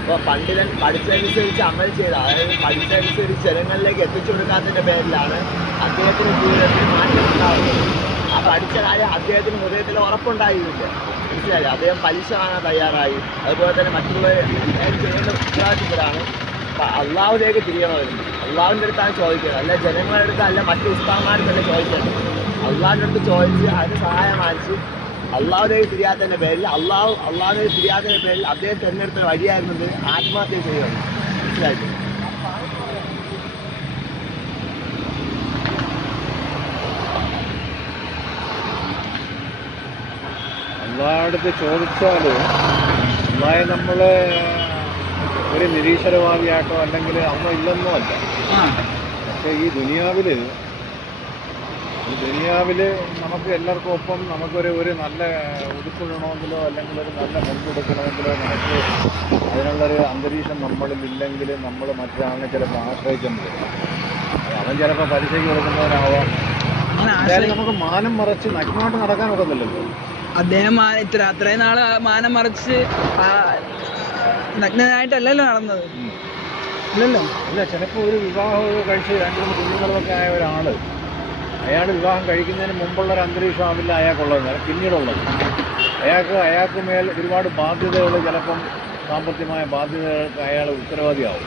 അപ്പോൾ പണ്ഡിതൻ പഠിച്ചതനുസരിച്ച് അമൽ ചെയ്ത, അതായത് പഠിച്ചതനുസരിച്ച് ജനങ്ങളിലേക്ക് എത്തിച്ചു കൊടുക്കാത്തതിൻ്റെ പേരിലാണ് അദ്ദേഹത്തിന് ജീവിതത്തിൽ മാറ്റം ഉണ്ടാകുന്നത്. ആ പഠിച്ച കാര്യം അദ്ദേഹത്തിന് ഹൃദയത്തിൽ ഉറപ്പുണ്ടായിരുന്നില്ല. മനസ്സിലായില്ലേ? അദ്ദേഹം പലിശ വാങ്ങാൻ തയ്യാറായി. അതുപോലെ തന്നെ മറ്റുള്ളവർ ചെയ്യേണ്ട ഉത്തരവാദിത്തത്തിലാണ്. അള്ളാഹുലേക്ക് തിരിയണമായിരുന്നു. അള്ളാഹുവിൻ്റെ അടുത്താണ് ചോദിക്കുന്നത്, അല്ല ജനങ്ങളുടെ അടുത്ത്, അല്ല മറ്റു ഉസ്താദന്മാർക്കല്ല ചോദിക്കേണ്ടത്. അള്ളാഹിൻ്റെ അടുത്ത് ചോദിച്ച് അതിന് സഹായം വാങ്ങിച്ച് അള്ളാഹുലേക്ക് തിരിയാത്തതിൻ്റെ പേരിൽ അള്ളാഹുലേക്ക് തിരിയാത്തതിൻ്റെ പേരിൽ അദ്ദേഹം തിരഞ്ഞെടുത്ത വഴിയായിരുന്നത് ആത്മഹത്യ ചെയ്യുന്നത്. മനസ്സിലായിട്ട് അള്ളാഹുടെ ചോദിച്ചാൽ അള്ളാഹെ നമ്മൾ ഒരു നിരീശ്വരവാദിയായിട്ടോ അല്ലെങ്കിൽ അമ്മ ഇല്ലെന്നോ അല്ല. പക്ഷേ ഈ ദുനിയാവിൽ നമുക്ക് എല്ലാവർക്കും ഒപ്പം നമുക്കൊരു നല്ല ഉടുപ്പിടണമെങ്കിലോ അല്ലെങ്കിൽ ഒരു നല്ല മുൻപെടുക്കണമെങ്കിലോ നമുക്ക് അതിനുള്ളൊരു അന്തരീക്ഷം നമ്മളിൽ ഇല്ലെങ്കിൽ നമ്മൾ മറ്റൊരാളിനെ ചിലപ്പോൾ ആശ്രയിക്കുന്നത്. അവൻ ചിലപ്പോൾ പലിശയ്ക്ക് കൊടുക്കുന്നവനാവാം. അങ്ങനെ എന്തായാലും നമുക്ക് മാനം മറച്ച് നഗ്നമായിട്ട് നടക്കാൻ ഒക്കത്തില്ലല്ലോ. അദ്ദേഹം അത്രയും നാള് മാനം മറിച്ച് നഗ്നനായിട്ടല്ലല്ലോ നടന്നത്. ഇല്ലല്ലോ. ഇല്ല, ചിലപ്പോൾ ഒരു വിവാഹമൊക്കെ കഴിച്ച് 2-3 കുഞ്ഞുങ്ങളൊക്കെ ആയ ഒരാൾ അയാൾ വിവാഹം കഴിക്കുന്നതിന് മുമ്പുള്ളൊരു അന്തരീക്ഷം ആവില്ല അയാൾക്കുള്ളത്, പിന്നീടുള്ളത്. അയാൾക്ക് മേൽ ഒരുപാട് ബാധ്യതകൾ, ചിലപ്പം സാമ്പത്തികമായ ബാധ്യതകൾക്ക് അയാൾ ഉത്തരവാദിയാവും.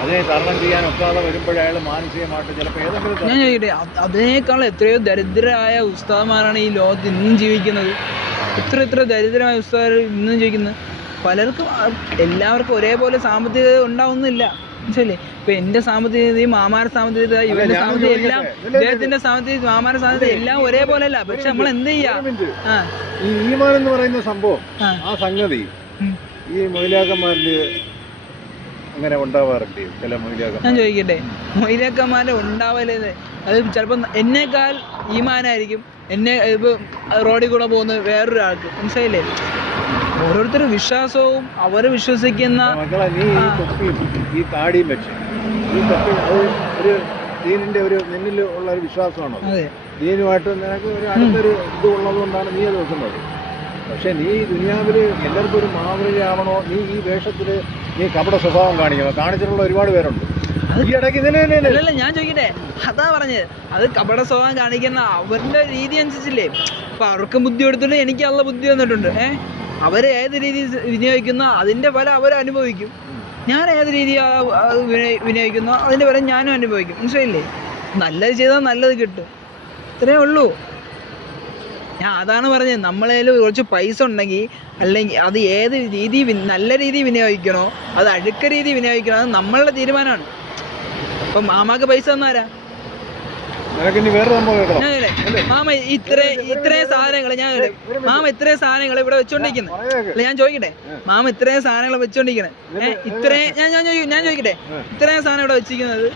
അതിനെ തരണം ചെയ്യാൻ ഒക്കാതെ വരുമ്പോൾ അയാൾ മാനസികമായിട്ട് ചിലപ്പോൾ ഏതെങ്കിലും ഞാൻ ചോദിക്കട്ടെ, അതിനേക്കാൾ എത്രയോ ദരിദ്രരായ ഉസ്താദന്മാരാണ് ഈ ലോകത്ത് ഇന്നും ജീവിക്കുന്നത്. എത്ര ദരിദ്രമായ ഉസ്താദ് ഇന്നും ജീവിക്കുന്നത്. പലർക്കും എല്ലാവർക്കും ഒരേപോലെ സാമ്പത്തികത ഉണ്ടാവുന്നില്ല. മനസ്സിലല്ലേ? ഇപ്പൊ എന്റെ സാമ്പത്തികതയും മാമാരുടെ സാമ്പത്തികത, ഇവരുടെ സാമ്പത്തികം എല്ലാം, ഇദ്ദേഹത്തിന്റെ സാമ്പത്തിക മാമാരുടെ സാമ്പത്തികം എല്ലാം ഒരേപോലെ അല്ല. പക്ഷെ നമ്മൾ എന്ത് ചെയ്യാം? ഈ ഈമാൻ എന്ന് പറയുന്ന സംഭവം, ആ സംഗതി ഈ മൊയിലാക്കന്മാരിൽ അങ്ങനെ ഉണ്ടാവാറില്ലേ? ചില മൊയിലാക്കന്മാർ. ഞാൻ ചോദിക്കട്ടെ, മൊയിലാക്കന്മാരെ ഉണ്ടാവല്ലേ? അത് ചിലപ്പോൾ എന്നേക്കാൾ ഈമാനായിരിക്കും എന്നെ ഇപ്പൊ റോഡിൽ കൂടെ പോകുന്ന വേറൊരാൾക്ക്. മനസ്സിലായില്ലേ? ഓരോരുത്തരുടെ വിശ്വാസവും അവർ വിശ്വസിക്കുന്ന മക്കളെ, നീ ഈ തൊപ്പിയും ഈ താടിയും വെച്ച് ഈ തൊപ്പി അത് ഒരു ദീനിന്റെ ഒരു നിന്നിൽ ഉള്ള ഒരു വിശ്വാസമാണോ? ദീനുമായിട്ട് നിനക്ക് ഒരു അടുത്തൊരു ഇത് ഉള്ളത് കൊണ്ടാണ് നീ അത് വെക്കുന്നത്. പക്ഷെ നീ ദുനിയാവിൽ എല്ലാവർക്കും ഒരു മാതൃകയാവണോ? നീ ഈ വേഷത്തിൽ നീ കപട സ്വഭാവം കാണിച്ചിട്ടുള്ള ഒരുപാട് പേരുണ്ട് ഈ ഇടയ്ക്ക്. അല്ലല്ല, ഞാൻ ചോദിക്കട്ടെ, അതാ പറഞ്ഞത്. അത് കപട സ്വഭാവം കാണിക്കുന്ന അവരുടെ രീതി അനുസരിച്ചില്ലേ? അപ്പൊ അവർക്ക് ബുദ്ധി കൊടുത്തിട്ട് എനിക്ക് നല്ല ബുദ്ധി വന്നിട്ടുണ്ട്. അവരെ ഏത് രീതി വിനിയോഗിക്കുന്ന അതിന്റെ ഫലം അവരനുഭവിക്കും. ഞാൻ ഏത് രീതി വിനിയോഗിക്കുന്നോ അതിന്റെ ഫലം ഞാനും അനുഭവിക്കും. മനസ്സിലായില്ലേ? നല്ലത് ചെയ്താൽ നല്ലത് കിട്ടും, ഇത്രയേ ഉള്ളൂ. ഞാൻ അതാണ് പറഞ്ഞത്. നമ്മളതിൽ കുറച്ച് പൈസ ഉണ്ടെങ്കിൽ, അല്ലെങ്കിൽ അത് ഏത് രീതി നല്ല രീതി വിനിയോഗിക്കണോ അത് അഴുക്ക രീതി വിനിയോഗിക്കണോ അത് നമ്മളുടെ തീരുമാനമാണ്. അപ്പം മാമാക്ക് പൈസ തന്നാരാ? മാമ ഇത്രയും സാധനങ്ങൾ മാമ ഇത്രയും സാധനങ്ങൾ ഇവിടെ വെച്ചോണ്ടിരിക്കുന്നത് അല്ല, ഞാൻ ചോദിക്കട്ടെ, മാമ ഇത്രയും സാധനങ്ങൾ വെച്ചോണ്ടിരിക്കണേ, ഇത്രയും ഞാൻ ചോദിക്കട്ടെ, ഇത്രയും സാധനം ഇവിടെ വെച്ചിരിക്കുന്നത്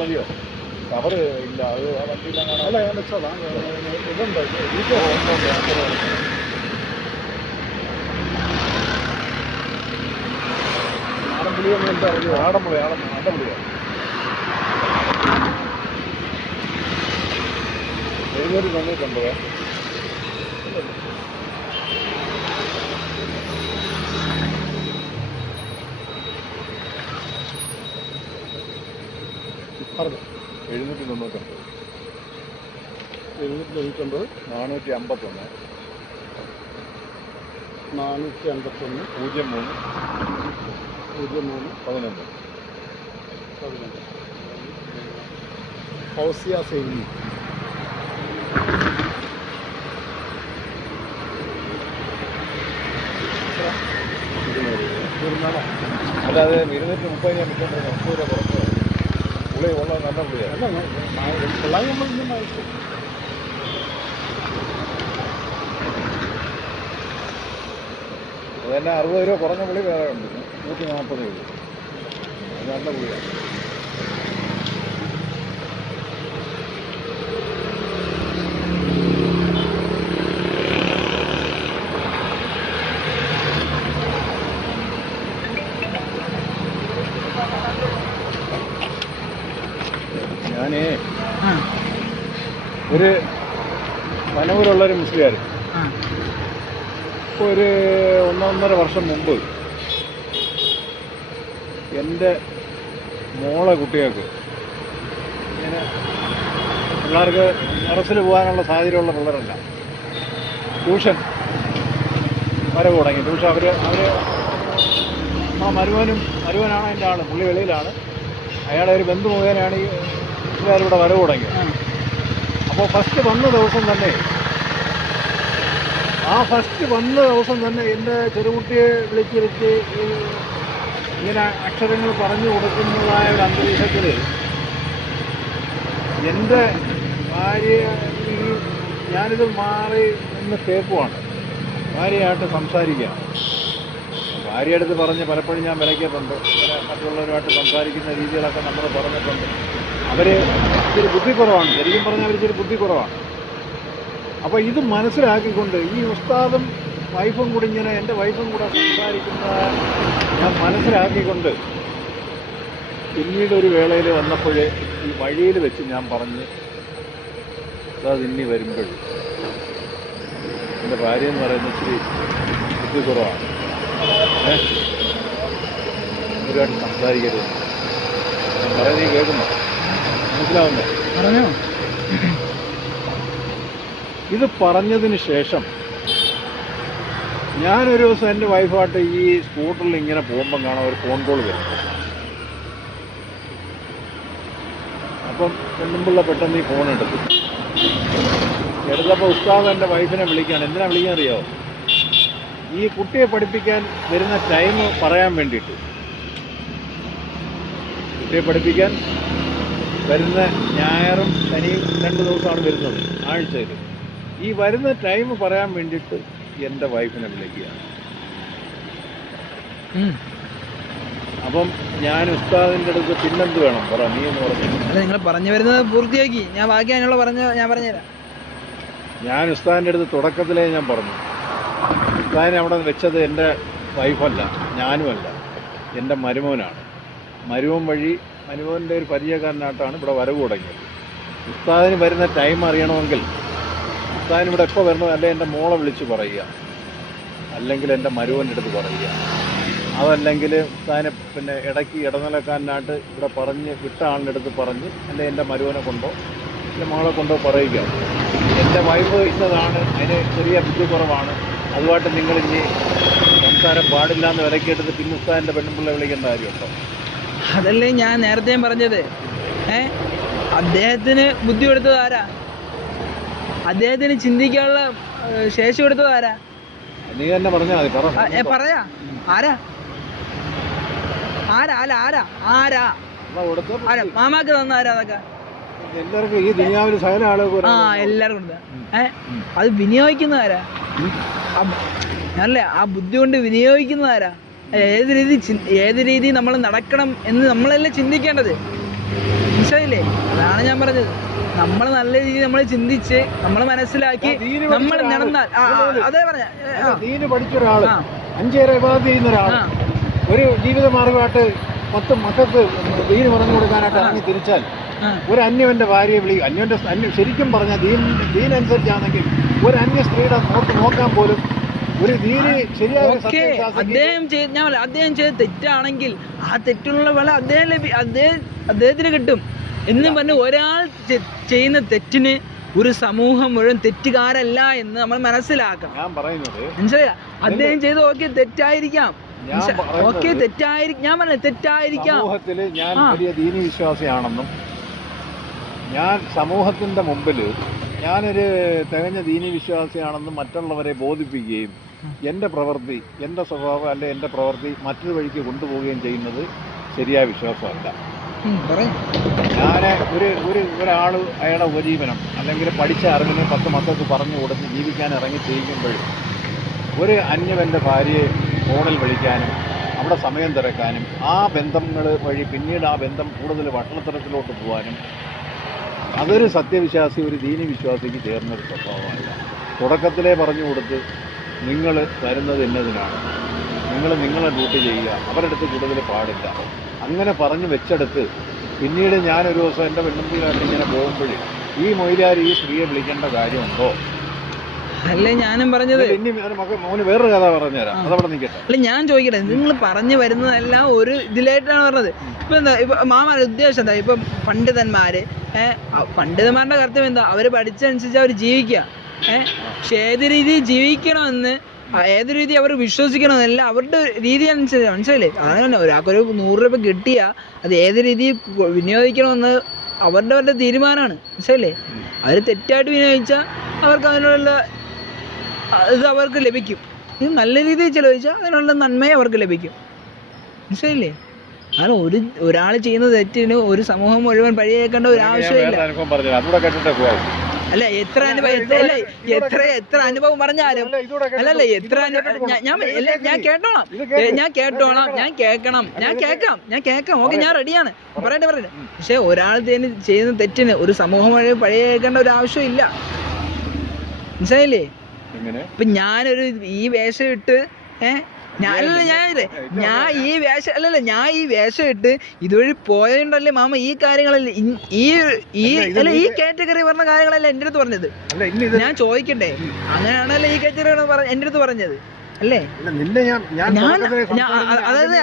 മതിയോ? കവറ് ഇല്ല, അത് ആ വണ്ടിയിലാണ്. അല്ല, ഞാൻ വെച്ചതാ. ഇതുണ്ട്, നാടൻ പുളിയൊന്നും എന്താ അറിയില്ല. നാടൻ പുളി, നല്ല പുളിയാണ്. 790 799 451 451 03 11 ഫൗസിയ സൈനി. അല്ലാതെ 230 ഞാൻ വിൽക്കേണ്ടത് 30 രൂപ കുറച്ച് പുളി ഉള്ള നല്ല പുളിയാണ്. പിള്ളേർ നമ്മൾ ഇന്നും വാങ്ങിച്ചു. അത് തന്നെ 60 രൂപ കുറഞ്ഞ പുളി വേറെ ഉണ്ട്, 140 രൂപ. അത് നല്ല പുളിയാണ്. ഞാനേ ഒരു പനൂരുള്ളൊരു മുസ്ലിയാർ ഇപ്പോൾ ഒരു 1.5 വർഷം മുമ്പ് എൻ്റെ മോളെ കുട്ടികൾക്ക് ഇങ്ങനെ പിള്ളേർക്ക് ടെറസിൽ പോകാനുള്ള സാഹചര്യമുള്ള പിള്ളേരല്ല, ട്യൂഷൻ വരവ് തുടങ്ങി. ട്യൂഷൻ അവർ മരുവനാണ് എൻ്റെ ആൾ, പുള്ളി വെളിയിലാണ്. അയാളുടെ ഒരു ബന്ധു മുഖേനയാണ് ഈ കൂട്ടുകാരിവിടെ വരവ് തുടങ്ങിയത്. അപ്പോൾ ഫസ്റ്റ് വന്ന ദിവസം തന്നെ എൻ്റെ ചെറുകുട്ടിയെ വിളിച്ചിരുത്തി ഇങ്ങനെ അക്ഷരങ്ങൾ പറഞ്ഞു കൊടുക്കുന്നതായ ഒരു അന്തരീക്ഷത്തിൽ എൻ്റെ ഭാര്യ, ഞാനിത് മാറി നിന്ന് കേൾക്കുവാണ്, ഭാര്യയായിട്ട് സംസാരിക്കുകയാണ്. ഭാര്യ അടുത്ത് പറഞ്ഞ് പലപ്പോഴും ഞാൻ വിലക്കിയിട്ടുണ്ട്. ഇങ്ങനെ മറ്റുള്ളവരുമായിട്ട് സംസാരിക്കുന്ന രീതികളൊക്കെ നമ്മൾ പറഞ്ഞിട്ടുണ്ട്. അവർ ഇച്ചിരി ബുദ്ധിക്കുറവാണ്, ശരിക്കും പറഞ്ഞാൽ അവർ ഇച്ചിരി ബുദ്ധിക്കുറവാണ്. അപ്പോൾ ഇത് മനസ്സിലാക്കിക്കൊണ്ട് ഈ ഉസ്താദും വൈഫും കൂടി ഇങ്ങനെ എൻ്റെ വൈഫും കൂടെ സംസാരിക്കുന്ന ഞാൻ മനസ്സിലാക്കിക്കൊണ്ട് പിന്നീട് ഒരു വേളയിൽ വന്നപ്പോൾ ഈ വഴിയിൽ വെച്ച് ഞാൻ പറഞ്ഞ് ഉസ്താദ് ഇനി വരുമ്പോൾ എൻ്റെ ഭാര്യ എന്ന് പറയുന്നത് ഇച്ചിരി ബുദ്ധിക്കുറവാണ്, ഒരുപാട് സംസാരിക്കരുത്. ഞാൻ പറയുന്നത് കേൾക്കുന്നു, മനസ്സിലാവുന്നേ? പറഞ്ഞോ. ഇത് പറഞ്ഞതിന് ശേഷം ഞാനൊരു ദിവസം എൻ്റെ വൈഫായിട്ട് ഈ സ്കൂട്ടറിൽ ഇങ്ങനെ പോകുമ്പം കാണാൻ ഒരു ഫോൺ കോൾ വരും. അപ്പം പെണ്ണുമ്പിള്ള പെട്ടെന്ന് ഈ ഫോൺ എടുത്തപ്പോൾ ഉസ്താദ് എൻ്റെ വൈഫിനെ വിളിക്കുകയാണ്. എന്തിനാ വിളിക്കാൻ അറിയാമോ? ഈ കുട്ടിയെ പഠിപ്പിക്കാൻ വരുന്ന ടൈം പറയാൻ വേണ്ടിയിട്ട്. കുട്ടിയെ പഠിപ്പിക്കാൻ വരുന്ന ഞായറും ശനിയും 2 ദിവസമാണ് വരുന്നത് ആഴ്ചയിൽ. ഈ വരുന്ന ടൈം പറയാൻ വേണ്ടിയിട്ട് എൻ്റെ വൈഫിനെ വിളിക്കുകയാണ്. അപ്പം ഞാൻ ഉസ്താദിൻ്റെ അടുത്ത് പിന്നെന്ത് വേണം പറ, നീ എന്ന് പറഞ്ഞു. അല്ല, നിങ്ങൾ പറഞ്ഞു വരുന്നത് പൂർത്തിയാക്കി, ഞാൻ ബാക്കി അതിനുള്ള ഞാൻ പറഞ്ഞുതരാം. ഞാൻ ഉസ്താദിൻ്റെ അടുത്ത് തുടക്കത്തിലേ ഞാൻ പറഞ്ഞു, ഉസ്താദിനെ അവിടെ വെച്ചത് എൻ്റെ വൈഫല്ല, ഞാനുമല്ല, എൻ്റെ മരുമോനാണ്. മരുമോൻ വഴി മരുമോൻ്റെ ഒരു പരിചയക്കാരനായിട്ടാണ് ഇവിടെ വരവ് തുടങ്ങിയത്. ഉസ്താദിന് വരുന്ന ടൈം അറിയണമെങ്കിൽ ഉസ്താദിന് ഇവിടെ എപ്പോൾ വരണോ അല്ലെങ്കിൽ എൻ്റെ മോളെ വിളിച്ച് പറയുക, അല്ലെങ്കിൽ എൻ്റെ മരുമോൻ്റെ അടുത്ത് പറയുക, അതല്ലെങ്കിൽ ഉസ്താദിനെ പിന്നെ ഇടയ്ക്ക് ഇടനിലക്കാരനായിട്ട് ഇവിടെ പറഞ്ഞ് വിട്ട ആളിൻ്റെ അടുത്ത് പറഞ്ഞ് അല്ലെങ്കിൽ എൻ്റെ മരുമോനെ കൊണ്ടോ എൻ്റെ മോളെ കൊണ്ടോ പറയുക, എൻ്റെ വൈഫ് ഇന്നതാണ്, അതിന് ചെറിയ ബുദ്ധിക്കുറവാണ്, അതുമായിട്ട് നിങ്ങൾ ഇനി സംസാരം പാടില്ല എന്ന് വിലക്കെടുത്ത് പിന്നെ ഉസ്താദിൻ്റെ പെണ്ണുപിള്ളെ വിളിക്കേണ്ട കാര്യമുണ്ടോ? അതല്ലേ ഞാൻ നേരത്തെ പറഞ്ഞത്. അദ്ദേഹത്തിന് ബുദ്ധി കൊടുത്തത് ആരാ? അദ്ദേഹത്തിന് ചിന്തിക്കാനുള്ള ശേഷി കൊടുത്തത് ആരാ? നീ തന്നെ പറഞ്ഞാൽ മതി. പറയാ ആരാ? ആരാ? അല്ല, ആരാ? ആരാ? ആരാ? മാമാക്ക് തന്ന ആരാ? അതൊക്കെ എല്ലാവർക്കും ഈ ദുനിയാവിൽ സകല ആളുകൾ എല്ലാവർക്കും കൊടുത്ത അത് വിനിയോഗിക്കുന്ന ആരാ? അല്ലേ, ആ ബുദ്ധി കൊണ്ട് വിനിയോഗിക്കുന്ന ആരാ? ഏത് രീതി നമ്മൾ നടക്കണം എന്ന് നമ്മളല്ലേ ചിന്തിക്കേണ്ടത്. മനസ്സിലായില്ലേ? അതാണ് ഞാൻ പറഞ്ഞത്. നമ്മൾ നല്ല രീതിയിൽ നമ്മൾ ചിന്തിച്ച് നമ്മൾ മനസ്സിലാക്കി നമ്മൾ നടന്നാൽ അതേ പറഞ്ഞ ദീന് പഠിച്ച ഒരാള് 5 ഇബാദത്ത് ചെയ്യുന്ന ഒരാൾ ഒരു ജീവിത മാർഗമായിട്ട് 10 മക്കൾക്ക് ദീന് പറഞ്ഞു കൊടുക്കാനായിട്ട് ഇറങ്ങി തിരിച്ചാൽ ഒരു അന്യവന്റെ ഭാര്യയെ വിളിക്കും. അന്യം ശരിക്കും പറഞ്ഞാൽ ദീനനുസരിച്ചാണെങ്കിൽ ഒരു അന്യ സ്ത്രീയുടെ നോക്കാൻ പോലും ഒരു ദീന് ശരിയായ അദ്ദേഹം ചെയ്ത് തെറ്റാണെങ്കിൽ ആ തെറ്റുള്ള വില അദ്ദേഹത്തിന് കിട്ടും എന്നും പറഞ്ഞ് ഒരാൾ ചെയ്യുന്ന തെറ്റിന് ഒരു സമൂഹം മുഴുവൻ തെറ്റുകാരല്ല എന്ന് നമ്മൾ മനസ്സിലാക്കണം. ഞാൻ പറയുന്നത് മനസ്സിലായ? അദ്ദേഹം ചെയ്ത് തെറ്റായിരിക്കാം, തെറ്റായിരിക്കും. ഞാൻ പറഞ്ഞ തെറ്റായിരിക്കാം. സമൂഹത്തില് ഞാൻ വലിയ ദീനി വിശ്വാസിയാണെന്നും ഞാൻ സമൂഹത്തിന്റെ മുമ്പിൽ ഞാനൊരു തികഞ്ഞ ദീനി വിശ്വാസിയാണെന്നും മറ്റുള്ളവരെ ബോധിപ്പിക്കുകയും എൻ്റെ പ്രവൃത്തി, എൻ്റെ സ്വഭാവം അല്ലെ എൻ്റെ പ്രവൃത്തി മറ്റൊരു വഴിക്ക് കൊണ്ടുപോവുകയും ചെയ്യുന്നത് ശരിയായ വിശ്വാസമല്ല. ഞാൻ ഒരാൾ അയാളുടെ ഉപജീവനം അല്ലെങ്കിൽ പഠിച്ച അറിവിനെ 10 മക്കൾക്ക് പറഞ്ഞു കൊടുത്ത് ജീവിക്കാൻ ഇറങ്ങി ചെയ്യുമ്പോഴും ഒരു അന്യവൻ്റെ ഭാര്യയെ ഫോണിൽ വിളിക്കാനും അവിടെ സമയം തിരക്കാനും ആ ബന്ധങ്ങൾ വഴി പിന്നീട് ആ ബന്ധം കൂടുതൽ വഷളത്തരത്തിലോട്ട് പോകാനും അതൊരു സത്യവിശ്വാസി, ഒരു ദീനി വിശ്വാസിക്ക് ചേർന്നൊരു സ്വഭാവമല്ല. തുടക്കത്തിലേ പറഞ്ഞു കൊടുത്ത് നിങ്ങൾ വരുന്നത് എന്നതിനാണ്, നിങ്ങളെ ഡ്യൂട്ടി ചെയ്യുക, അവരുടെ അടുത്ത് കൂടുതൽ പാടില്ല, അങ്ങനെ പറഞ്ഞ് വെച്ചെടുത്ത് പിന്നീട് ഞാനൊരു ദിവസം എൻ്റെ പെണ്ണുമ്പിളായിട്ട് ഇങ്ങനെ പോകുമ്പോൾ ഈ മൊയിലാർ ഈ സ്ത്രീയെ വിളിക്കേണ്ട കാര്യമുണ്ടോ? അല്ലേ ഞാനും പറഞ്ഞത്. ഇനി മോന് വേറൊരു കഥ പറഞ്ഞുതരാം, അതവിടെ നിൽക്കട്ടെ. അല്ല, ഞാൻ ചോദിക്കട്ടെ, നിങ്ങൾ പറഞ്ഞു വരുന്നതെല്ലാം ഒരു ഇതിലായിട്ടാണ് പറഞ്ഞത്. ഇപ്പം എന്താ മാമാരുടെ ഉദ്ദേശം എന്താ? ഇപ്പം പണ്ഡിതന്മാരുടെ കർത്തവ്യം എന്താ? അവർ പഠിച്ചനുസരിച്ച് അവർ ജീവിക്കുക. പക്ഷെ ഏത് രീതിയിൽ ജീവിക്കണമെന്ന്, ഏത് രീതി അവർ വിശ്വസിക്കണമെന്നല്ല അവരുടെ രീതി അനുസരിച്ച്. മനസ്സിലായില്ലേ? അങ്ങനെ ഒരാൾക്കൊരു 100 രൂപ കിട്ടിയാൽ അത് ഏത് രീതിയിൽ വിനിയോഗിക്കണമെന്ന് അവരുടെ തീരുമാനമാണ്. മനസ്സിലായില്ലേ? അവർ തെറ്റായിട്ട് വിനിയോഗിച്ചാൽ അവർക്ക് അതിനുള്ള ഇത് അവർക്ക് ലഭിക്കും. ഇത് നല്ല രീതിയിൽ ചിലവഴിച്ചാൽ അതിനുള്ള നന്മയെ അവർക്ക് ലഭിക്കും. മനസ്സിലായില്ലേ? കാരണം ഒരാൾ ചെയ്യുന്ന തെറ്റിന് ഒരു സമൂഹം മുഴുവൻ പഴിയേക്കേണ്ട ഒരു ആവശ്യമില്ല. അല്ല എത്ര അനുഭവം പറഞ്ഞാലും അല്ലല്ല എത്ര ഞാൻ കേൾക്കാം ഓക്കെ ഞാൻ റെഡിയാണ് പറയട്ടെ പക്ഷെ ഒരാൾ ചെയ്യുന്ന തെറ്റിന് ഒരു സമൂഹം വഴി പഴയേക്കേണ്ട ഒരു ആവശ്യമില്ല, മനസ്സിലായില്ലേ? ഇപ്പൊ ഞാനൊരു ഈ വേഷം ഇട്ട് ഞാൻ ഈ വേഷം ഇട്ട് ഇതുവഴി പോയതുകൊണ്ടല്ലേ മാമ ഈ കാര്യങ്ങളല്ലേ ഈ കാറ്റഗറി പറഞ്ഞ കാര്യങ്ങളല്ലേ എൻ്റെ അടുത്ത് പറഞ്ഞത്. ഞാൻ ചോദിക്കട്ടെ, അങ്ങനെയാണല്ലോ ഈ കാറ്റഗറി എൻ്റെ അടുത്ത് പറഞ്ഞത് അല്ലേ? അതായത്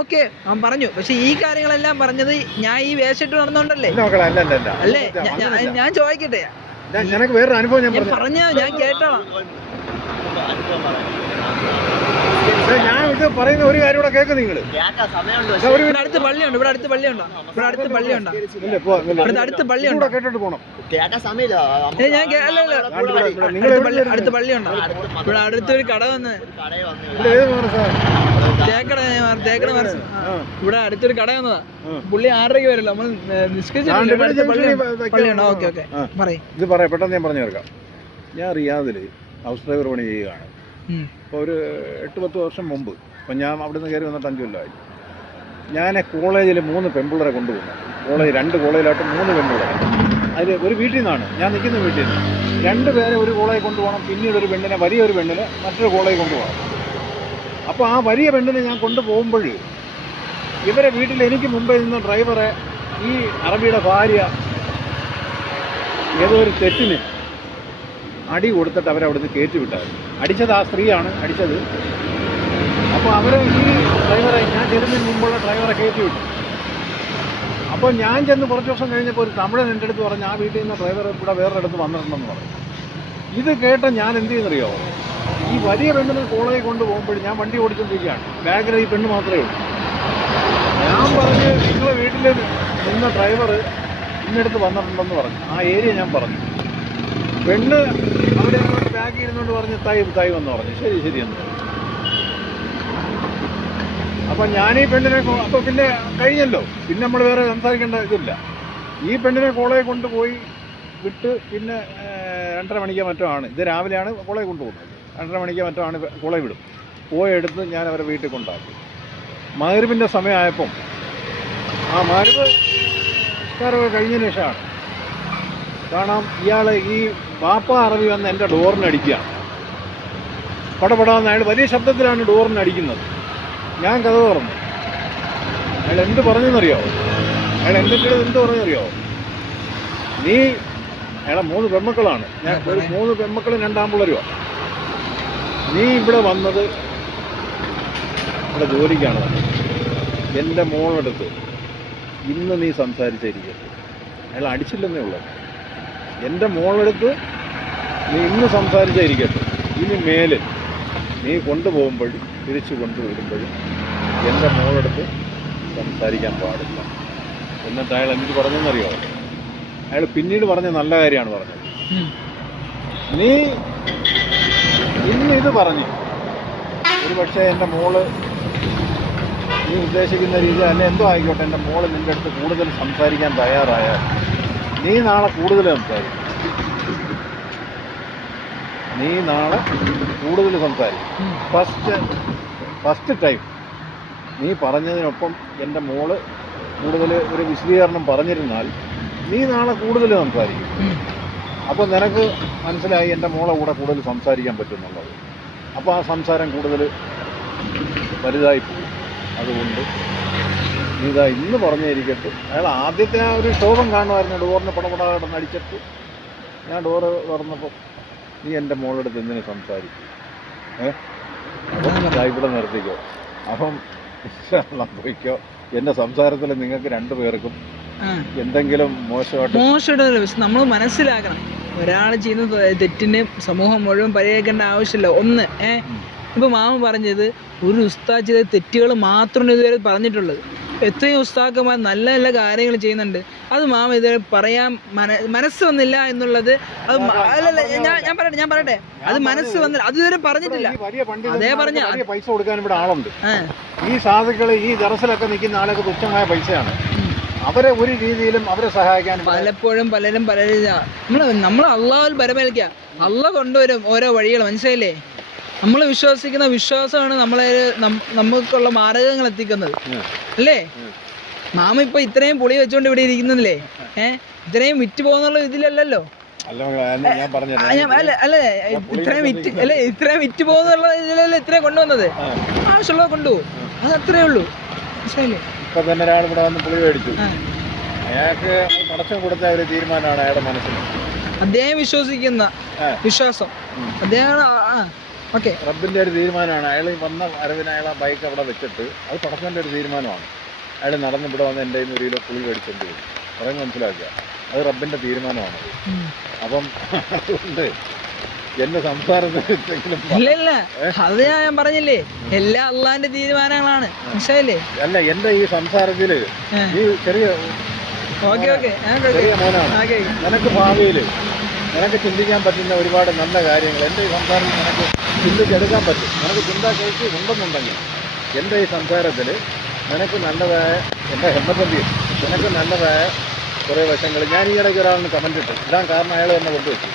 ഓക്കെ പറഞ്ഞു, പക്ഷെ ഈ കാര്യങ്ങളെല്ലാം പറഞ്ഞത് ഞാൻ ഈ വേഷം ഇട്ട് നടന്നോണ്ടല്ലേ? അല്ലേ? ഞാൻ ചോദിക്കട്ടെ, വേറൊരു അനുഭവം ഞാൻ കേട്ടോളാം. ഞാൻ ഇത് പറയുന്ന ഒരു കാര്യം കൂടെ കേൾക്കും നിങ്ങൾ. ഇവിടെ അടുത്ത് പള്ളിയുണ്ട്, അടുത്ത് പള്ളിയുണ്ട്. കേട്ടിട്ട് പോണം. അടുത്ത് പള്ളിയുണ്ടോ? ഇവിടെ അടുത്തൊരു കട വന്ന് ഇവിടെ അടുത്തൊരു കട വന്നതാ. പുള്ളി 6:30 വരല്ലോ, നമ്മൾ നിഷ്കരിച്ചിട്ടുണ്ട്. പള്ളിയുണ്ടോ? ഓക്കെ ഓക്കെ പറയും. ഇത് പറയാം, പെട്ടെന്ന് ഞാൻ പറഞ്ഞു തീർക്കാം. ഞാൻ റിയാദിൽ ഹൗസ് ഡ്രൈവർ പണി ചെയ്യുകയാണ്. ഇപ്പോൾ ഒരു 8-10 വർഷം മുമ്പ്. അപ്പം ഞാൻ അവിടെ നിന്ന് കയറി വന്നിട്ട് 5 കൊല്ലമായി. ഞാൻ കോളേജിൽ 3 പെൺപിള്ളേരെ കൊണ്ടുപോകുന്നു. 2 കോളേജിലായിട്ട് 3 പെൺപിള്ളേരെ. അതിൽ ഒരു വീട്ടിൽ നിന്നാണ്, ഞാൻ നിൽക്കുന്ന വീട്ടിൽ നിന്ന് 2 പേരെ ഒരു കോളേജിൽ കൊണ്ടുപോകണം. പിന്നീട് ഒരു പെണ്ണിനെ, വലിയൊരു പെണ്ണിനെ മറ്റൊരു കോളേജിൽ കൊണ്ടുപോകണം. അപ്പോൾ ആ വലിയ പെണ്ണിനെ ഞാൻ കൊണ്ടുപോകുമ്പോൾ ഇവരെ വീട്ടിൽ എനിക്ക് മുമ്പേ നിന്ന് ഡ്രൈവറെ ഈ അറബിയുടെ ഭാര്യ ഏതോ ഒരു തെറ്റിന് അടി കൊടുത്തിട്ട് അവരവിടുന്ന് കയറ്റി വിട്ടായിരുന്നു. അടിച്ചത് ആ സ്ത്രീയാണ് അടിച്ചത്. അപ്പോൾ അവരെ ഈ ഡ്രൈവറെ, ഞാൻ ചെല്ലുന്നതിന് മുമ്പുള്ള ഡ്രൈവറെ കയറ്റി വിട്ടു. അപ്പോൾ ഞാൻ ചെന്ന് കുറച്ച് ദിവസം കഴിഞ്ഞപ്പോൾ ഒരു തമിഴൻ എൻ്റെ അടുത്ത് പറഞ്ഞ് ആ വീട്ടിൽ നിന്ന് ഡ്രൈവർ ഇവിടെ വേറൊരിടത്ത് വന്നിട്ടുണ്ടെന്ന് പറഞ്ഞു. ഇത് കേട്ട ഞാൻ എന്ത് ചെയ്യുന്നറിയോ, ഈ വലിയ പെണ്ണിനെ കോളേജിൽ കൊണ്ടുപോകുമ്പോൾ ഞാൻ വണ്ടി ഓടിച്ചുകൊണ്ടിരിക്കുകയാണ്. ബാഗിൽ ഈ പെണ്ണ് മാത്രമേ ഉള്ളൂ. ഞാൻ പറഞ്ഞ് നിങ്ങളെ വീട്ടിൽ നിന്ന ഡ്രൈവർ ഇന്നടുത്ത് വന്നിട്ടുണ്ടെന്ന് പറഞ്ഞു. ആ ഏരിയ ഞാൻ പറഞ്ഞു. പെണ്ണ് അവിടെ ബാഗ് ഇരുന്നുകൊണ്ട് പറഞ്ഞ് തായ് വന്ന് പറഞ്ഞു. ശരി എന്ന്. അപ്പം ഞാനീ പെണ്ണിനെ, അപ്പോൾ പിന്നെ കഴിഞ്ഞല്ലോ, പിന്നെ നമ്മൾ വേറെ സംസാരിക്കേണ്ട ഇതില്ല. ഈ പെണ്ണിനെ കോളേജിൽ കൊണ്ടുപോയി വിട്ട് പിന്നെ 2:30 മണിക്ക് മറ്റോ ആണ്, ഇത് രാവിലെയാണ് കോളേജിൽ കൊണ്ടുപോകുന്നത്. 2:30 മണിക്ക് മറ്റോ ആണ് കോളേജിൽ വിടും. പോയെടുത്ത് ഞാൻ അവരെ വീട്ടിൽ കൊണ്ടാക്കി. മഗ്‌രിബിൻ്റെ സമയമായപ്പം ആ മഗ്‌രിബ് നിസ്കാരമൊക്കെ കഴിഞ്ഞതിന് ശേഷമാണ് കാണാം ഇയാൾ ഈ വാപ്പ അറബി വന്ന് എൻ്റെ ഡോറിനടിക്കുകയാണ്. പടപടാന്ന് അയാൾ വലിയ ശബ്ദത്തിലാണ് ഡോറിനടിക്കുന്നത്. ഞാൻ കഥ തുറന്നു. അയാൾ എന്ത് പറഞ്ഞെന്നറിയോ? അയാൾ എന്ത് പറഞ്ഞെന്നറിയോ? അയാളെ 3 പെൺമക്കളാണ്. ഞാൻ 3 പെൺമക്കളും 2 ആൺപിള്ളേരുമാണ്. നീ ഇവിടെ വന്നത് ഇവിടെ ജോലിക്കാണ് വന്നത്. എൻ്റെ മോളെടുത്ത് ഇന്ന് നീ സംസാരിച്ചിരിക്കട്ടെ. അയാൾ അടിച്ചില്ലെന്നേ ഉള്ളൂ. എൻ്റെ മോളെടുത്ത് നീ ഇന്ന് സംസാരിച്ചിരിക്കട്ടെ. ഇനി മേലിൽ നീ കൊണ്ടുപോകുമ്പോഴും തിരിച്ചു കൊണ്ടുവരുമ്പോഴും എൻ്റെ മോളെടുത്ത് സംസാരിക്കാൻ പാടില്ല. എന്നിട്ട് അയാൾ എനിക്ക് പറഞ്ഞെന്നറിയോ? അയാൾ പിന്നീട് പറഞ്ഞ നല്ല കാര്യമാണ് പറഞ്ഞത്. നീ ഇന്ന് ഇത് പറഞ്ഞു, ഒരു പക്ഷേ എൻ്റെ മോള് നീ ഉദ്ദേശിക്കുന്ന രീതി അല്ലെ എന്തോ ആയിക്കോട്ടെ, എൻ്റെ മോള് നിൻ്റെ അടുത്ത് കൂടുതൽ സംസാരിക്കാൻ തയ്യാറായാൽ നീ നാളെ കൂടുതൽ സംസാരിക്കും. ഫസ്റ്റ് ടൈം നീ പറഞ്ഞതിനൊപ്പം എൻ്റെ മോള് കൂടുതൽ ഒരു വിശദീകരണം പറഞ്ഞിരുന്നാൽ നീ നാളെ കൂടുതൽ സംസാരിക്കും. അപ്പോൾ നിനക്ക് മനസ്സിലായി എൻ്റെ മോളെ കൂടെ കൂടുതൽ സംസാരിക്കാൻ പറ്റുമെന്നുള്ളത്. അപ്പോൾ ആ സംസാരം കൂടുതൽ വലുതായി പോകും. അതുകൊണ്ട് ഇതാ ഇന്ന് പറഞ്ഞിരിക്കട്ടെ. അയാൾ ആദ്യത്തെ ആ ഒരു ശോഭം കാണുമായിരുന്നു. ഡോറിന് പടപടാകട്ടെന്ന് അടിച്ചിട്ട് ഞാൻ ഡോറ് തുറന്നപ്പോൾ നീ എൻ്റെ മോളെടുത്ത് എന്തിനു സംസാരിക്കും? അപ്പം ഇവിടെ നിർത്തിക്കോ. അപ്പം പോയിക്കോ. എൻ്റെ സംസാരത്തിൽ നിങ്ങൾക്ക് 2 പേർക്കും എന്തെങ്കിലും മോശമായിട്ട് നമ്മൾ മനസ്സിലാക്കണം. ഒരാൾ ചെയ്യുന്ന തെറ്റിന് സമൂഹം മുഴുവൻ പരിഹരിക്കേണ്ട ആവശ്യമില്ല. ഒന്ന് ഇപ്പോൾ മാമ പറഞ്ഞത് ഒരു ഉസ്താദ് ചെയ്ത തെറ്റുകൾ മാത്രമാണ് ഇതുവരെ പറഞ്ഞിട്ടുള്ളത്. എത്രയും ഉസ്താദന്മാർ നല്ല നല്ല കാര്യങ്ങൾ ചെയ്യുന്നുണ്ട്. അത് മാമ ഇതുവരെ പറയാൻ മനസ്സ് വന്നില്ല എന്നുള്ളത്. അത് അല്ലല്ല, ഞാൻ പറയട്ടെ അത് മനസ്സ് വന്നില്ല, അതുവരെ പറഞ്ഞിട്ടില്ല. അതേ പറഞ്ഞ പൈസ കൊടുക്കാൻ ഇവിടെ ആളുണ്ട്. ഈ സാധുക്കള് ഈ ദറസിലൊക്കെ നിൽക്കുന്ന ആളൊക്കെ തുച്ഛമായ പൈസയാണ്. അവരെ ഒരു രീതിയിലും അവരെ സഹായിക്കാൻ പലപ്പോഴും പലരും നമ്മൾ അള്ളാഹുൽ ബരമേൽക്കുക. അള്ളാഹ് കൊണ്ടുവരും ഓരോ വഴികൾ, മനസ്സിലായില്ലേ? നമ്മൾ വിശ്വസിക്കുന്ന വിശ്വാസമാണ് നമ്മളെ നമുക്കുള്ള മാർഗങ്ങൾ എത്തിക്കുന്നത്, അല്ലേ? മാമ ഇപ്പൊ ഇത്രയും പുളി വെച്ചോണ്ട് ഇവിടെ ഇരിക്കുന്നില്ലേ? ഇത്രയും വിറ്റ് പോകുന്നുള്ള ഇതിലല്ലല്ലോ. ഇത്രയും വിറ്റ് പോകുന്നുള്ള ഇതിലല്ലേ ഇത്രയും കൊണ്ടുവന്നത്. ആവശ്യമുള്ളത് കൊണ്ടുപോകും, അത് അത്രേ ഉള്ളൂ, മനസ്സിലായില്ലേ? ഇപ്പൊ തന്നെ ഒരാൾ ഇവിടെ വന്ന് പുളി മേടിച്ചു, അയാൾക്ക് പടക്കം കൊടുത്ത ഒരു തീരുമാനമാണ് അയാളുടെ മനസ്സിൽ. അദ്ദേഹം വിശ്വസിക്കുന്ന വിശ്വാസം അദ്ദേഹം ഓക്കെ റബ്ബിന്റെ ഒരു തീരുമാനമാണ്. അയാൾ വന്ന വരവിന് അയാൾ ബൈക്ക് അവിടെ വെച്ചിട്ട് അത് പടക്കൻ്റെ ഒരു തീരുമാനമാണ്. അയാൾ നടന്ന് ഇവിടെ വന്ന് എൻ്റെ ഒരു കിലോ പുളി മേടിച്ചോണ്ട് വരും, പറയുന്നത് മനസ്സിലാക്കുക. അത് റബ്ബിന്റെ തീരുമാനമാണ്. അപ്പം അതുകൊണ്ട് എന്റെ സംസാരത്തിലെങ്കിലും ഇല്ല അത് ഞാൻ പറഞ്ഞില്ലേ, എല്ലാ അള്ളാന്റെ തീരുമാനങ്ങളാണ്, മനസ്സിലായില്ലേ? അല്ല, എന്റെ ഈ സംസാരത്തില് ഈ ചെറിയ മോനാണ്. നിനക്ക് ഭാവിയിൽ നിനക്ക് ചിന്തിക്കാൻ പറ്റുന്ന ഒരുപാട് നല്ല കാര്യങ്ങൾ എൻ്റെ ഈ സംസാരത്തിൽ നിനക്ക് ചിന്തിച്ചെടുക്കാൻ പറ്റും. നിനക്ക് ചിന്താശേഷി ഉണ്ടെന്നുണ്ടെങ്കിൽ എൻ്റെ ഈ സംസാരത്തിൽ നിനക്ക് നല്ലതായ എൻ്റെ ഹെമ്മത്തന്തി നിനക്ക് നല്ലതായ കുറേ വശങ്ങൾ ഞാൻ ഈ ഇടയ്ക്ക് ഒരാളിന് കമൻറ്റ് ഇട്ടു ഇടാൻ കാരണം അയാൾ തന്നെ കൊണ്ടുവച്ചു.